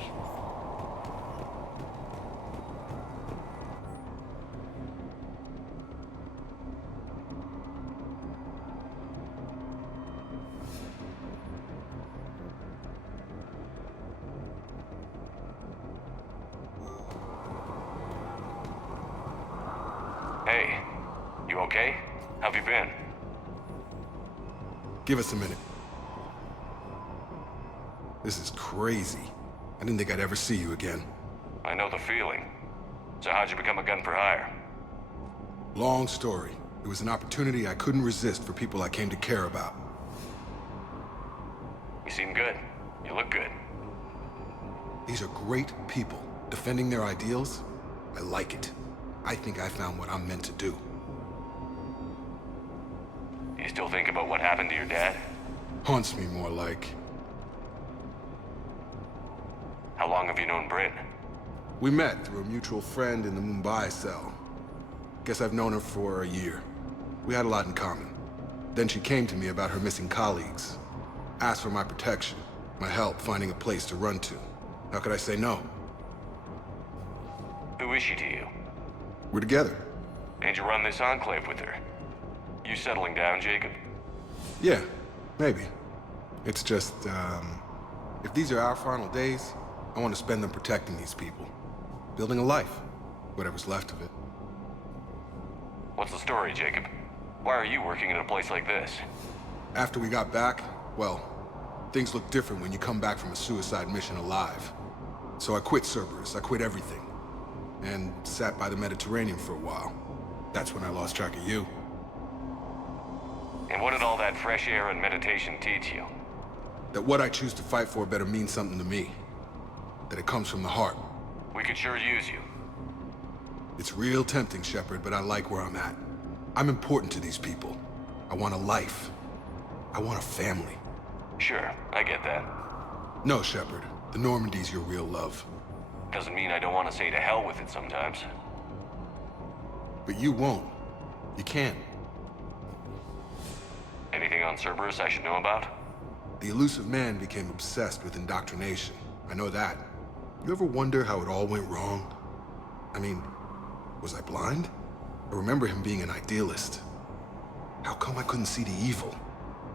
You okay? How've you been? Give us a minute. This is crazy. I didn't think I'd ever see you again. I know the feeling. So how'd you become a gun for hire? Long story. It was an opportunity I couldn't resist for people I came to care about. You seem good. You look good. These are great people. Defending their ideals, I like it. I think I found what I'm meant to do. You still think about what happened to your dad? Haunts me more like. How long have you known Bryn? We met through a mutual friend in the Mumbai cell. Guess I've known her for a year. We had a lot in common. Then she came to me about her missing colleagues. Asked for my protection, my help finding a place to run to. How could I say no? Who is she to you? We're together. And you run this enclave with her? You settling down, Jacob? Yeah, maybe. It's just, if these are our final days, I want to spend them protecting these people. Building a life. Whatever's left of it. What's the story, Jacob? Why are you working in a place like this? After we got back, well, things look different when you come back from a suicide mission alive. So I quit Cerberus, I quit everything. And sat by the Mediterranean for a while. That's when I lost track of you. And what did all that fresh air and meditation teach you? That what I choose to fight for better mean something to me. That it comes from the heart. We could sure use you. It's real tempting, Shepard, but I like where I'm at. I'm important to these people. I want a life. I want a family. Sure, I get that. No, Shepard. The Normandy's your real love. Doesn't mean I don't want to say to hell with it sometimes. But you won't. You can't. Anything on Cerberus I should know about? The Illusive Man became obsessed with indoctrination. I know that. You ever wonder how it all went wrong? I mean, was I blind? I remember him being an idealist. How come I couldn't see the evil?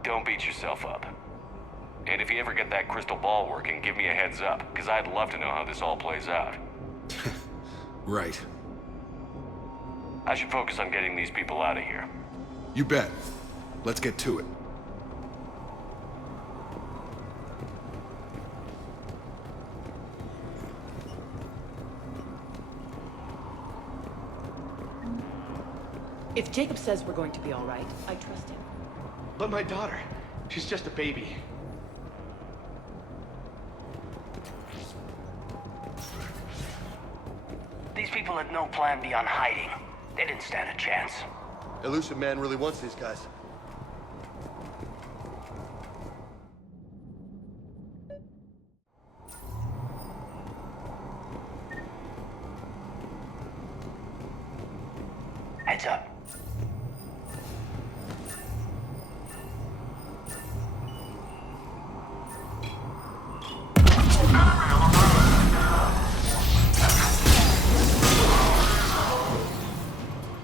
Don't beat yourself up. And if you ever get that crystal ball working, give me a heads up, because I'd love to know how this all plays out. Right. I should focus on getting these people out of here. You bet. Let's get to it. If Jacob says we're going to be all right, I trust him. But my daughter, she's just a baby. These people had no plan beyond hiding. They didn't stand a chance. Illusive Man really wants these guys. Heads up.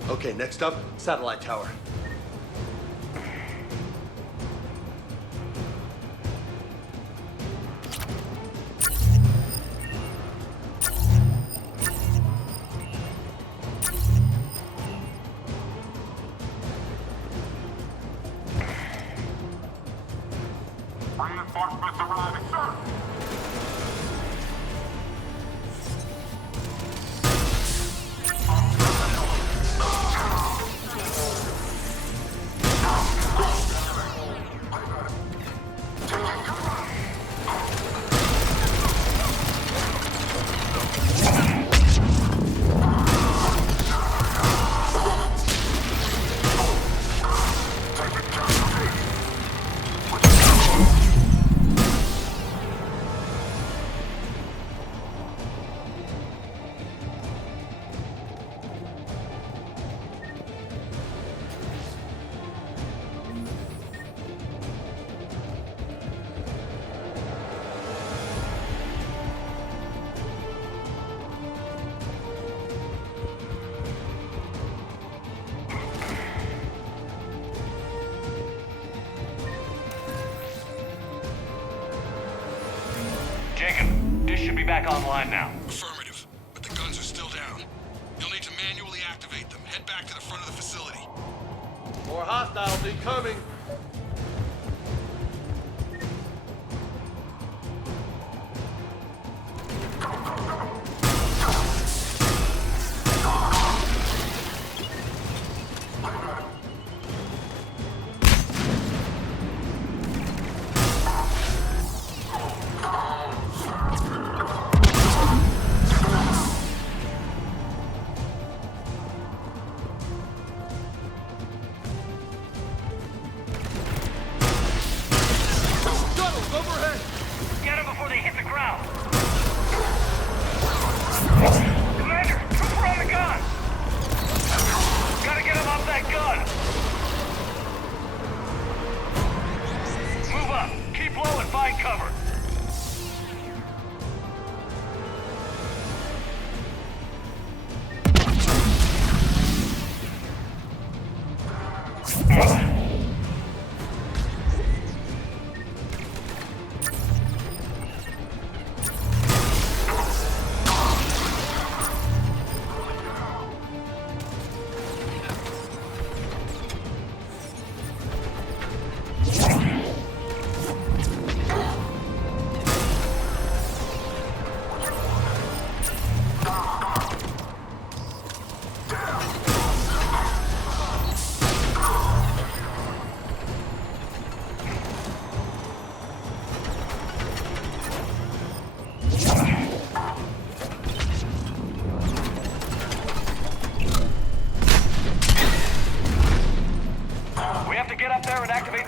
Okay, next up, satellite tower. Reinforcements arriving, sir. Jacob, dish should be back online now. Affirmative, but the guns are still down. You'll need to manually activate them. Head back to the front of the facility. More hostiles incoming.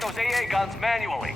those AA guns manually.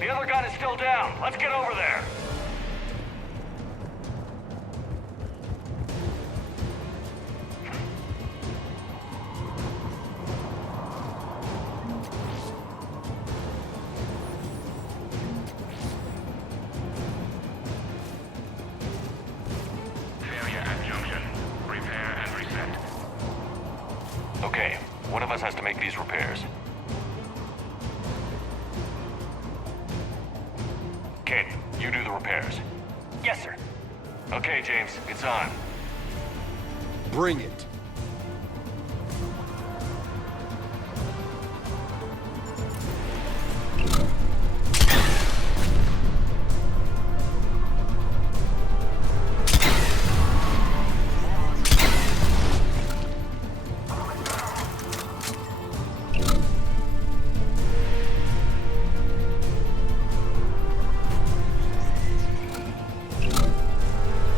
The other gun is still down. Let's get over there. Failure at junction. Repair and reset. Okay, one of us has to make these repairs. Kid, you do the repairs. Yes, sir. Okay, James, it's on. Bring it.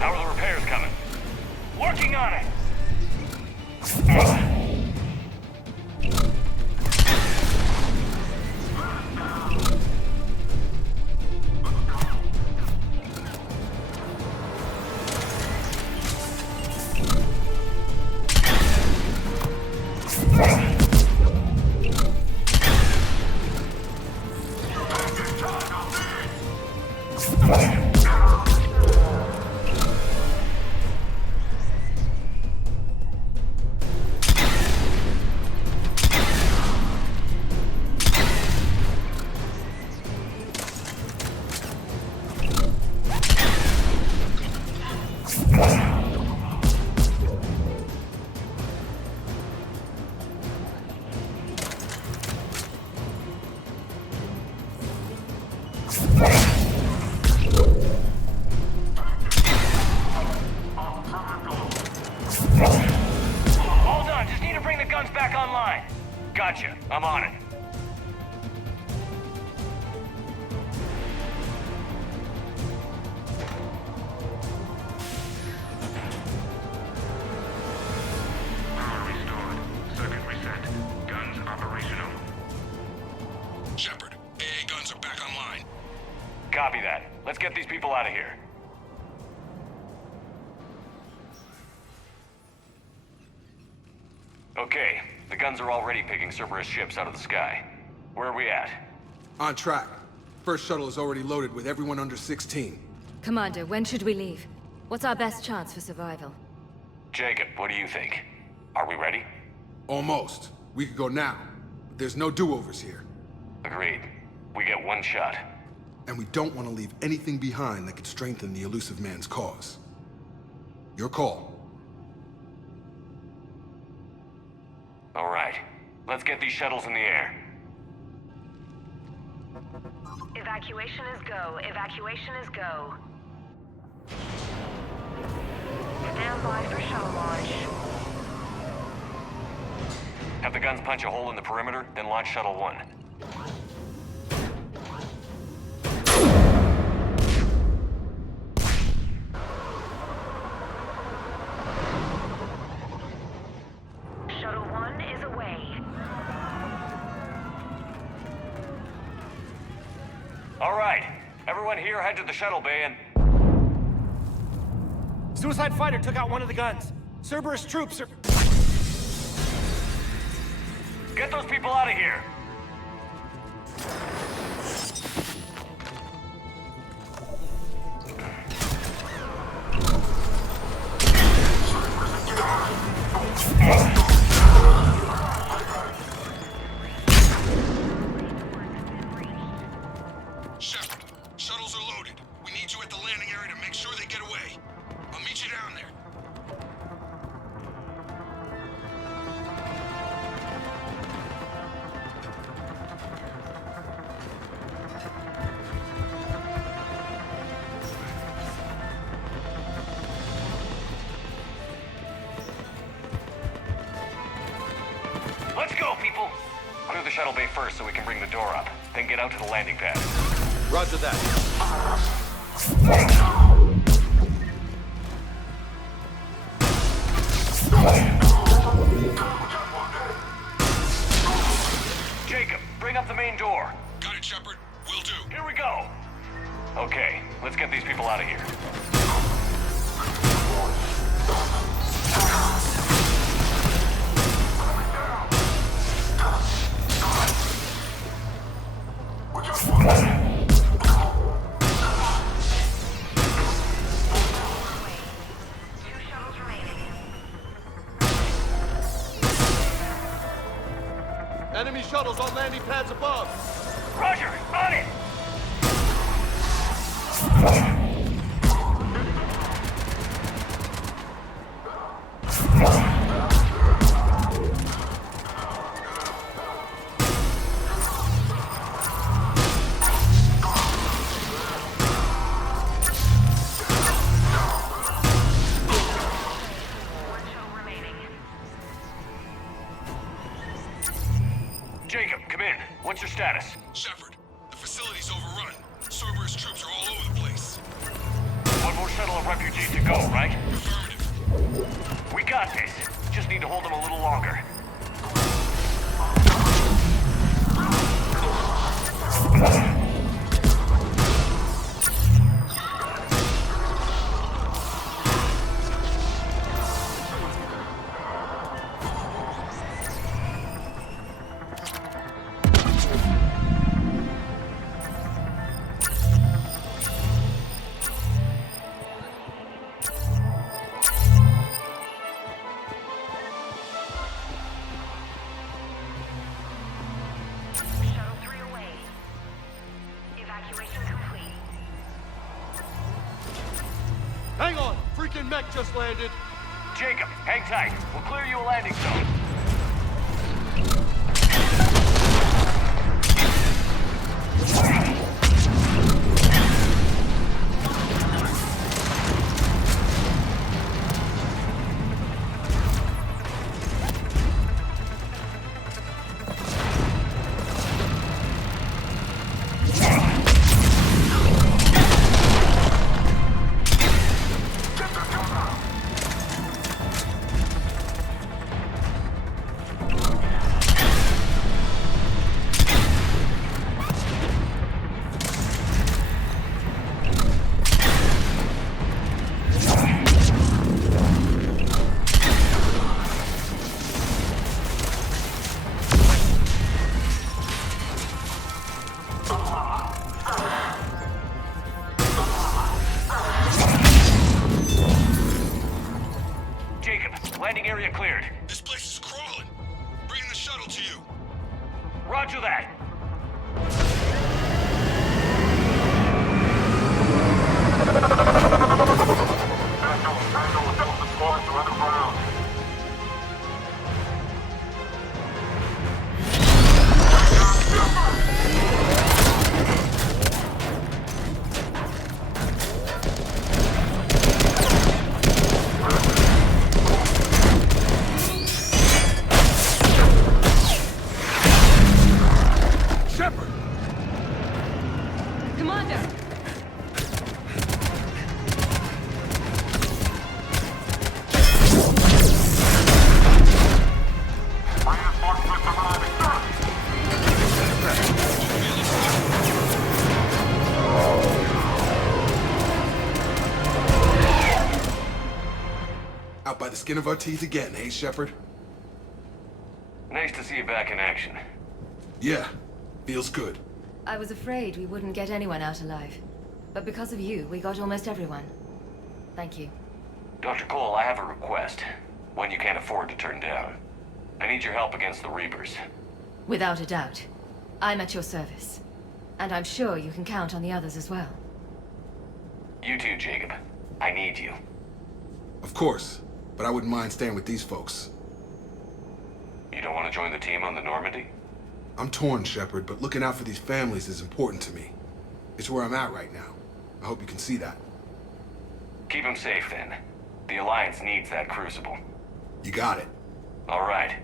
How are the repairs coming? Working on it! Gotcha. I'm on it. Power restored. Circuit reset. Guns operational. Shepard, AA guns are back online. Copy that. Let's get these people out of here. Okay, the guns are already picking Cerberus ships out of the sky. Where are we at? On track. First shuttle is already loaded with everyone under 16. Commander, when should we leave? What's our best chance for survival? Jacob, what do you think? Are we ready? Almost. We could go now. But there's no do-overs here. Agreed. We get one shot. And we don't want to leave anything behind that could strengthen the Illusive Man's cause. Your call. All right. Let's get these shuttles in the air. Evacuation is go. Evacuation is go. Stand by for shuttle launch. Have the guns punch a hole in the perimeter, then launch Shuttle 1. Shuttle 1 is away. All right. Everyone here head to the shuttle bay and... Suicide fighter took out one of the guns. Cerberus troops are... Get those people out of here! Shepard, shuttles are loaded. We need you at the landing area to make sure they get away. I'll meet you down there. Let's go, people! Clear the shuttle bay first so we can bring the door up. Then get out to the landing pad. Roger that. Jacob, bring up the main door. Got it, Shepard. Will do. Here we go. Okay, let's get these people out of here. Enemy shuttles on landing pads above. Roger, on it! Jacob, come in. What's your status? Shepard, the facility's overrun. Cerberus troops are all over the place. One more shuttle of refugees to go, right? Affirmative. We got this. Just need to hold them a little longer. Hang on! Freaking mech just landed! Jacob, hang tight. We'll clear you a landing zone. Landing area cleared. This place is crawling. Bringing the shuttle to you. Roger that. Shepard! Commander! Out by the skin of our teeth again, hey, Shepard? Nice to see you back in action. Yeah, feels good. I was afraid we wouldn't get anyone out alive. But because of you, we got almost everyone. Thank you. Dr. Cole, I have a request. One you can't afford to turn down. I need your help against the Reapers. Without a doubt. I'm at your service. And I'm sure you can count on the others as well. You too, Jacob. I need you. Of course, but I wouldn't mind staying with these folks. You don't want to join the team on the Normandy? I'm torn, Shepard, but looking out for these families is important to me. It's where I'm at right now. I hope you can see that. Keep them safe, then. The Alliance needs that Crucible. You got it. All right.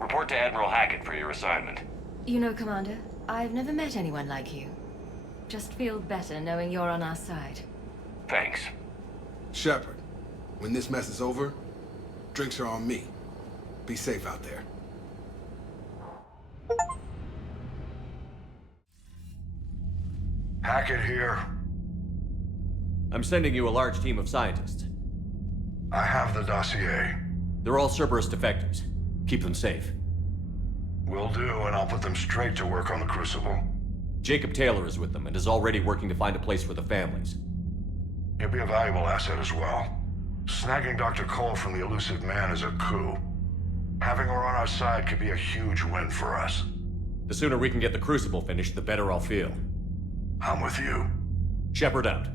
Report to Admiral Hackett for your assignment. You know, Commander, I've never met anyone like you. Just feel better knowing you're on our side. Thanks. Shepard, when this mess is over, drinks are on me. Be safe out there. Hackett here. I'm sending you a large team of scientists. I have the dossier. They're all Cerberus defectors. Keep them safe. Will do, and I'll put them straight to work on the Crucible. Jacob Taylor is with them and is already working to find a place for the families. He'll be a valuable asset as well. Snagging Dr. Cole from the elusive man is a coup. Having her on our side could be a huge win for us. The sooner we can get the Crucible finished, the better I'll feel. I'm with you. Shepard out.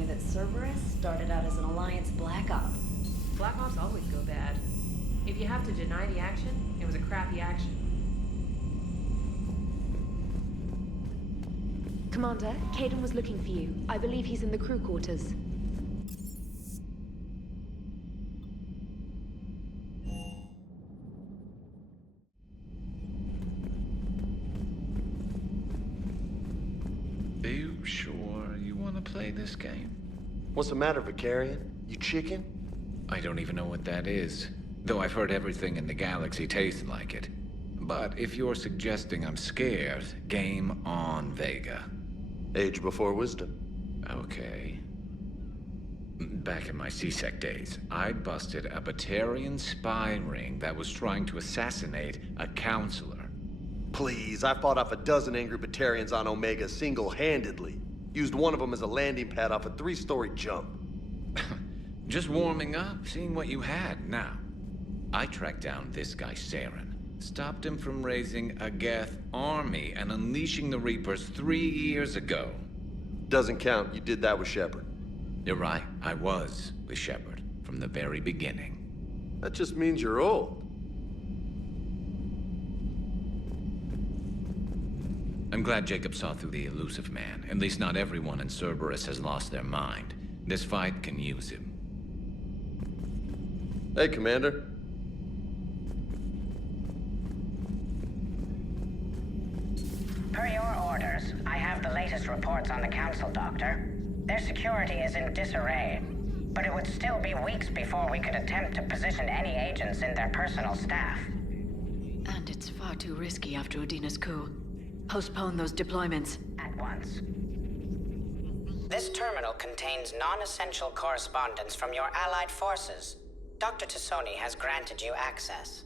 me that Cerberus started out as an Alliance Black Op. Black Ops always go bad. If you have to deny the action, it was a crappy action. Commander, Caden was looking for you. I believe he's in the crew quarters. Are you sure you want to play this game? What's the matter, Vicarian? You chicken? I don't even know what that is, though I've heard everything in the galaxy tastes like it. But if you're suggesting I'm scared, game on, Vega. Age before wisdom. Okay. Back in my CSEC days, I busted a Batarian spy ring that was trying to assassinate a counselor. Please, I fought off a dozen angry Batarians on Omega single-handedly. Used one of them as a landing pad off a 3-story jump. Just warming up, seeing what you had. Now, I tracked down this guy, Saren. Stopped him from raising a Geth army and unleashing the Reapers 3 years ago. Doesn't count. You did that with Shepard. You're right. I was with Shepard from the very beginning. That just means you're old. I'm glad Jacob saw through the elusive man. At least not everyone in Cerberus has lost their mind. This fight can use him. Hey, Commander. Per your orders, I have the latest reports on the Council, Doctor. Their security is in disarray, but it would still be weeks before we could attempt to position any agents in their personal staff. And it's far too risky after Udina's coup. Postpone those deployments. At once. This terminal contains non-essential correspondence from your allied forces. Dr. Tassoni has granted you access.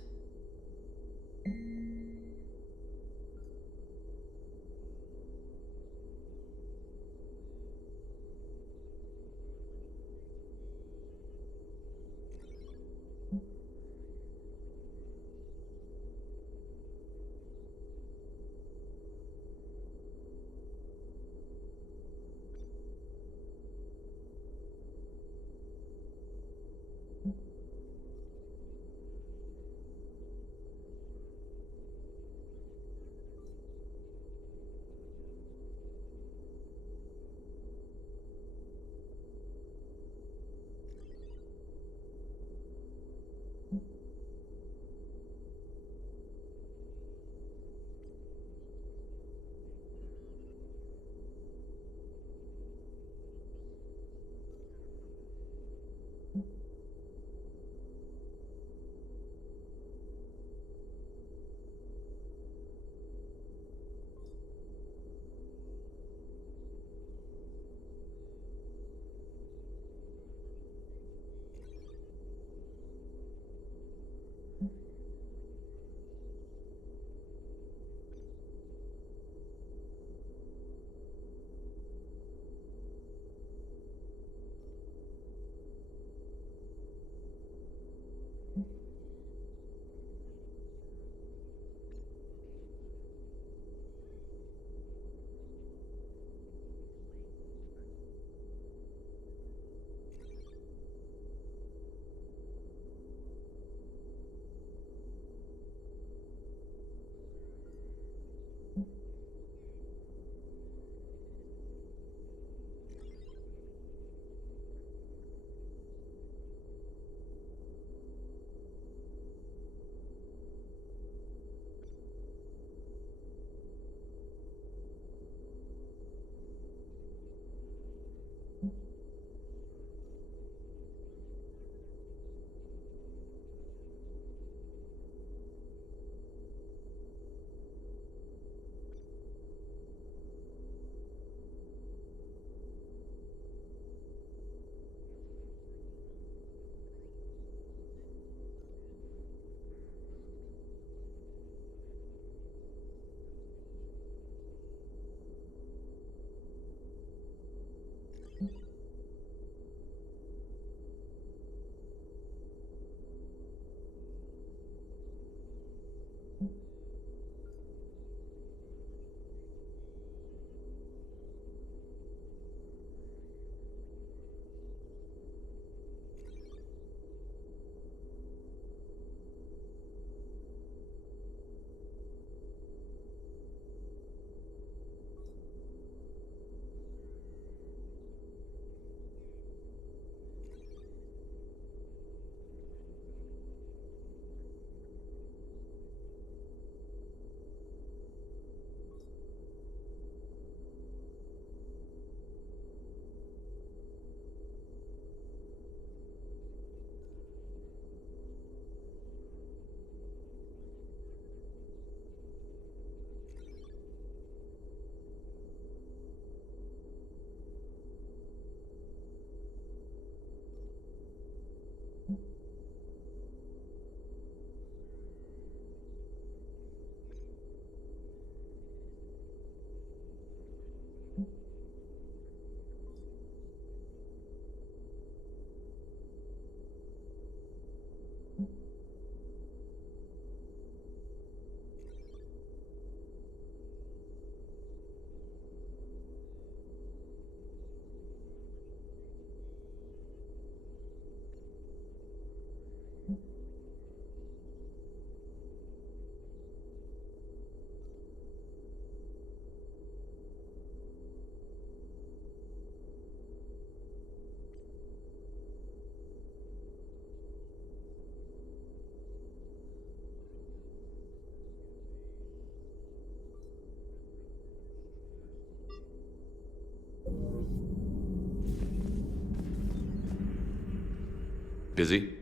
Busy?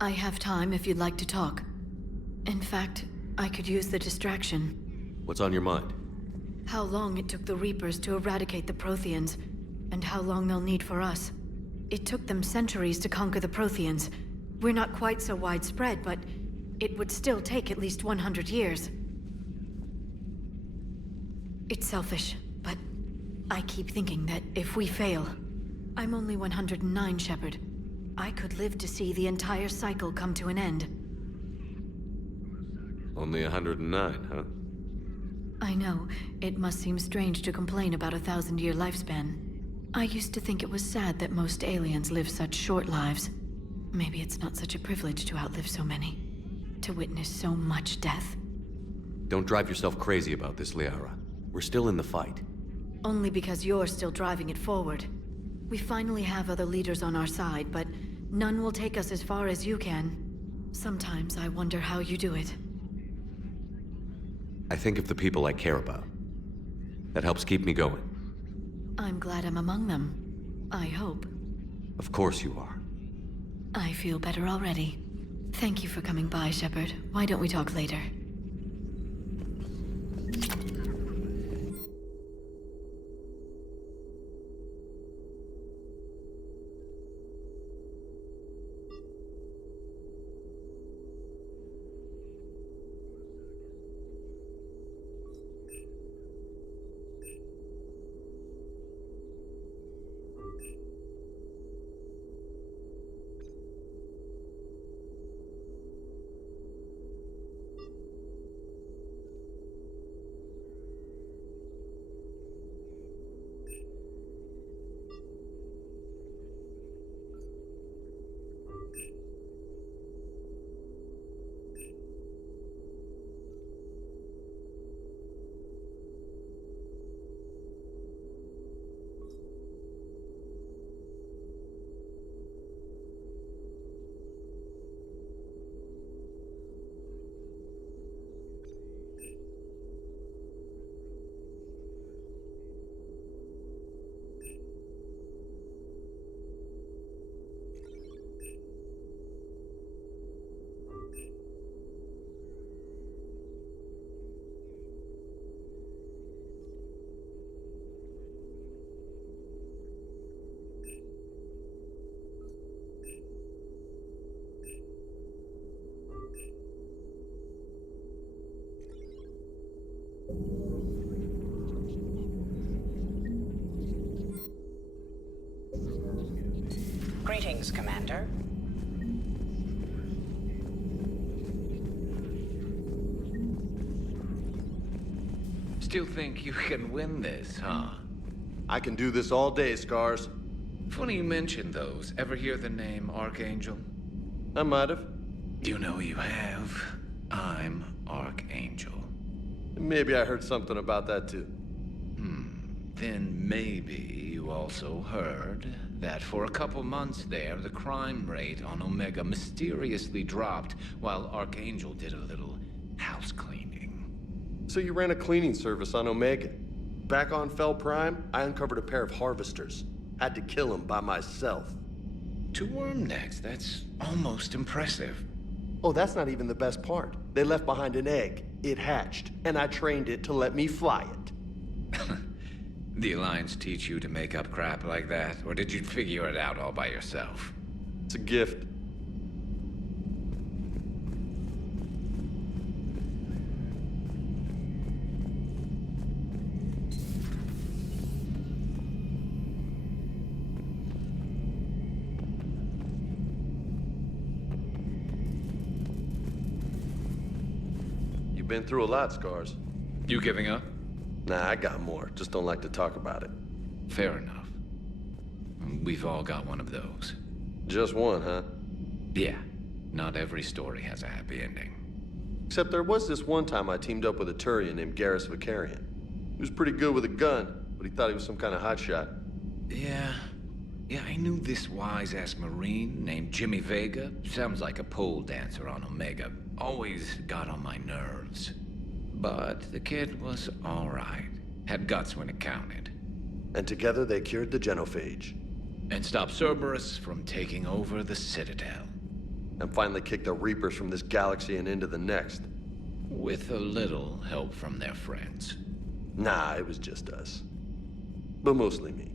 I have time if you'd like to talk. In fact, I could use the distraction. What's on your mind? How long it took the Reapers to eradicate the Protheans, and how long they'll need for us. It took them centuries to conquer the Protheans. We're not quite so widespread, but it would still take at least 100 years. It's selfish, but I keep thinking that if we fail... I'm only 109, Shepard. I could live to see the entire cycle come to an end. Only 109, huh? I know. It must seem strange to complain about a 1,000-year lifespan. I used to think it was sad that most aliens live such short lives. Maybe it's not such a privilege to outlive so many. To witness so much death. Don't drive yourself crazy about this, Liara. We're still in the fight. Only because you're still driving it forward. We finally have other leaders on our side, but none will take us as far as you can. Sometimes I wonder how you do it. I think of the people I care about. That helps keep me going. I'm glad I'm among them. I hope. Of course you are. I feel better already. Thank you for coming by, Shepard. Why don't we talk later? Greetings, Commander. Still think you can win this, huh? I can do this all day, Scars. Funny you mention those. Ever hear the name Archangel? I might have. You know you have. I'm Archangel. Maybe I heard something about that too. Then maybe you also heard that for a couple months there, the crime rate on Omega mysteriously dropped while Archangel did a little house cleaning. So you ran a cleaning service on Omega. Back on Fel Prime, I uncovered a pair of harvesters. Had to kill them by myself. 2 worm necks, that's almost impressive. Oh, that's not even the best part. They left behind an egg. It hatched, and I trained it to let me fly it. The Alliance teach you to make up crap like that, or did you figure it out all by yourself? It's a gift. You've been through a lot, Scars. You giving up? Nah, I got more. Just don't like to talk about it. Fair enough. We've all got one of those. Just one, huh? Yeah. Not every story has a happy ending. Except there was this one time I teamed up with a Turian named Garrus Vakarian. He was pretty good with a gun, but he thought he was some kind of hotshot. Yeah, I knew this wise-ass Marine named Jimmy Vega. Sounds like a pole dancer on Omega. Always got on my nerves. But the kid was all right. Had guts when it counted. And together they cured the genophage. And stop Cerberus from taking over the Citadel. And finally kick the Reapers from this galaxy and into the next. With a little help from their friends. Nah, it was just us. But mostly me.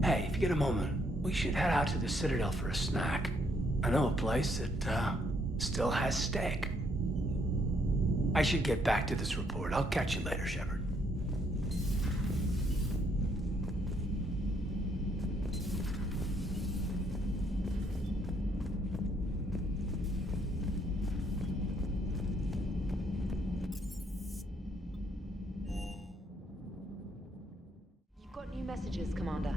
Hey, if you get a moment, we should head out to the Citadel for a snack. I know a place that, still has steak. I should get back to this report. I'll catch you later, Shepard. You've got new messages, Commander.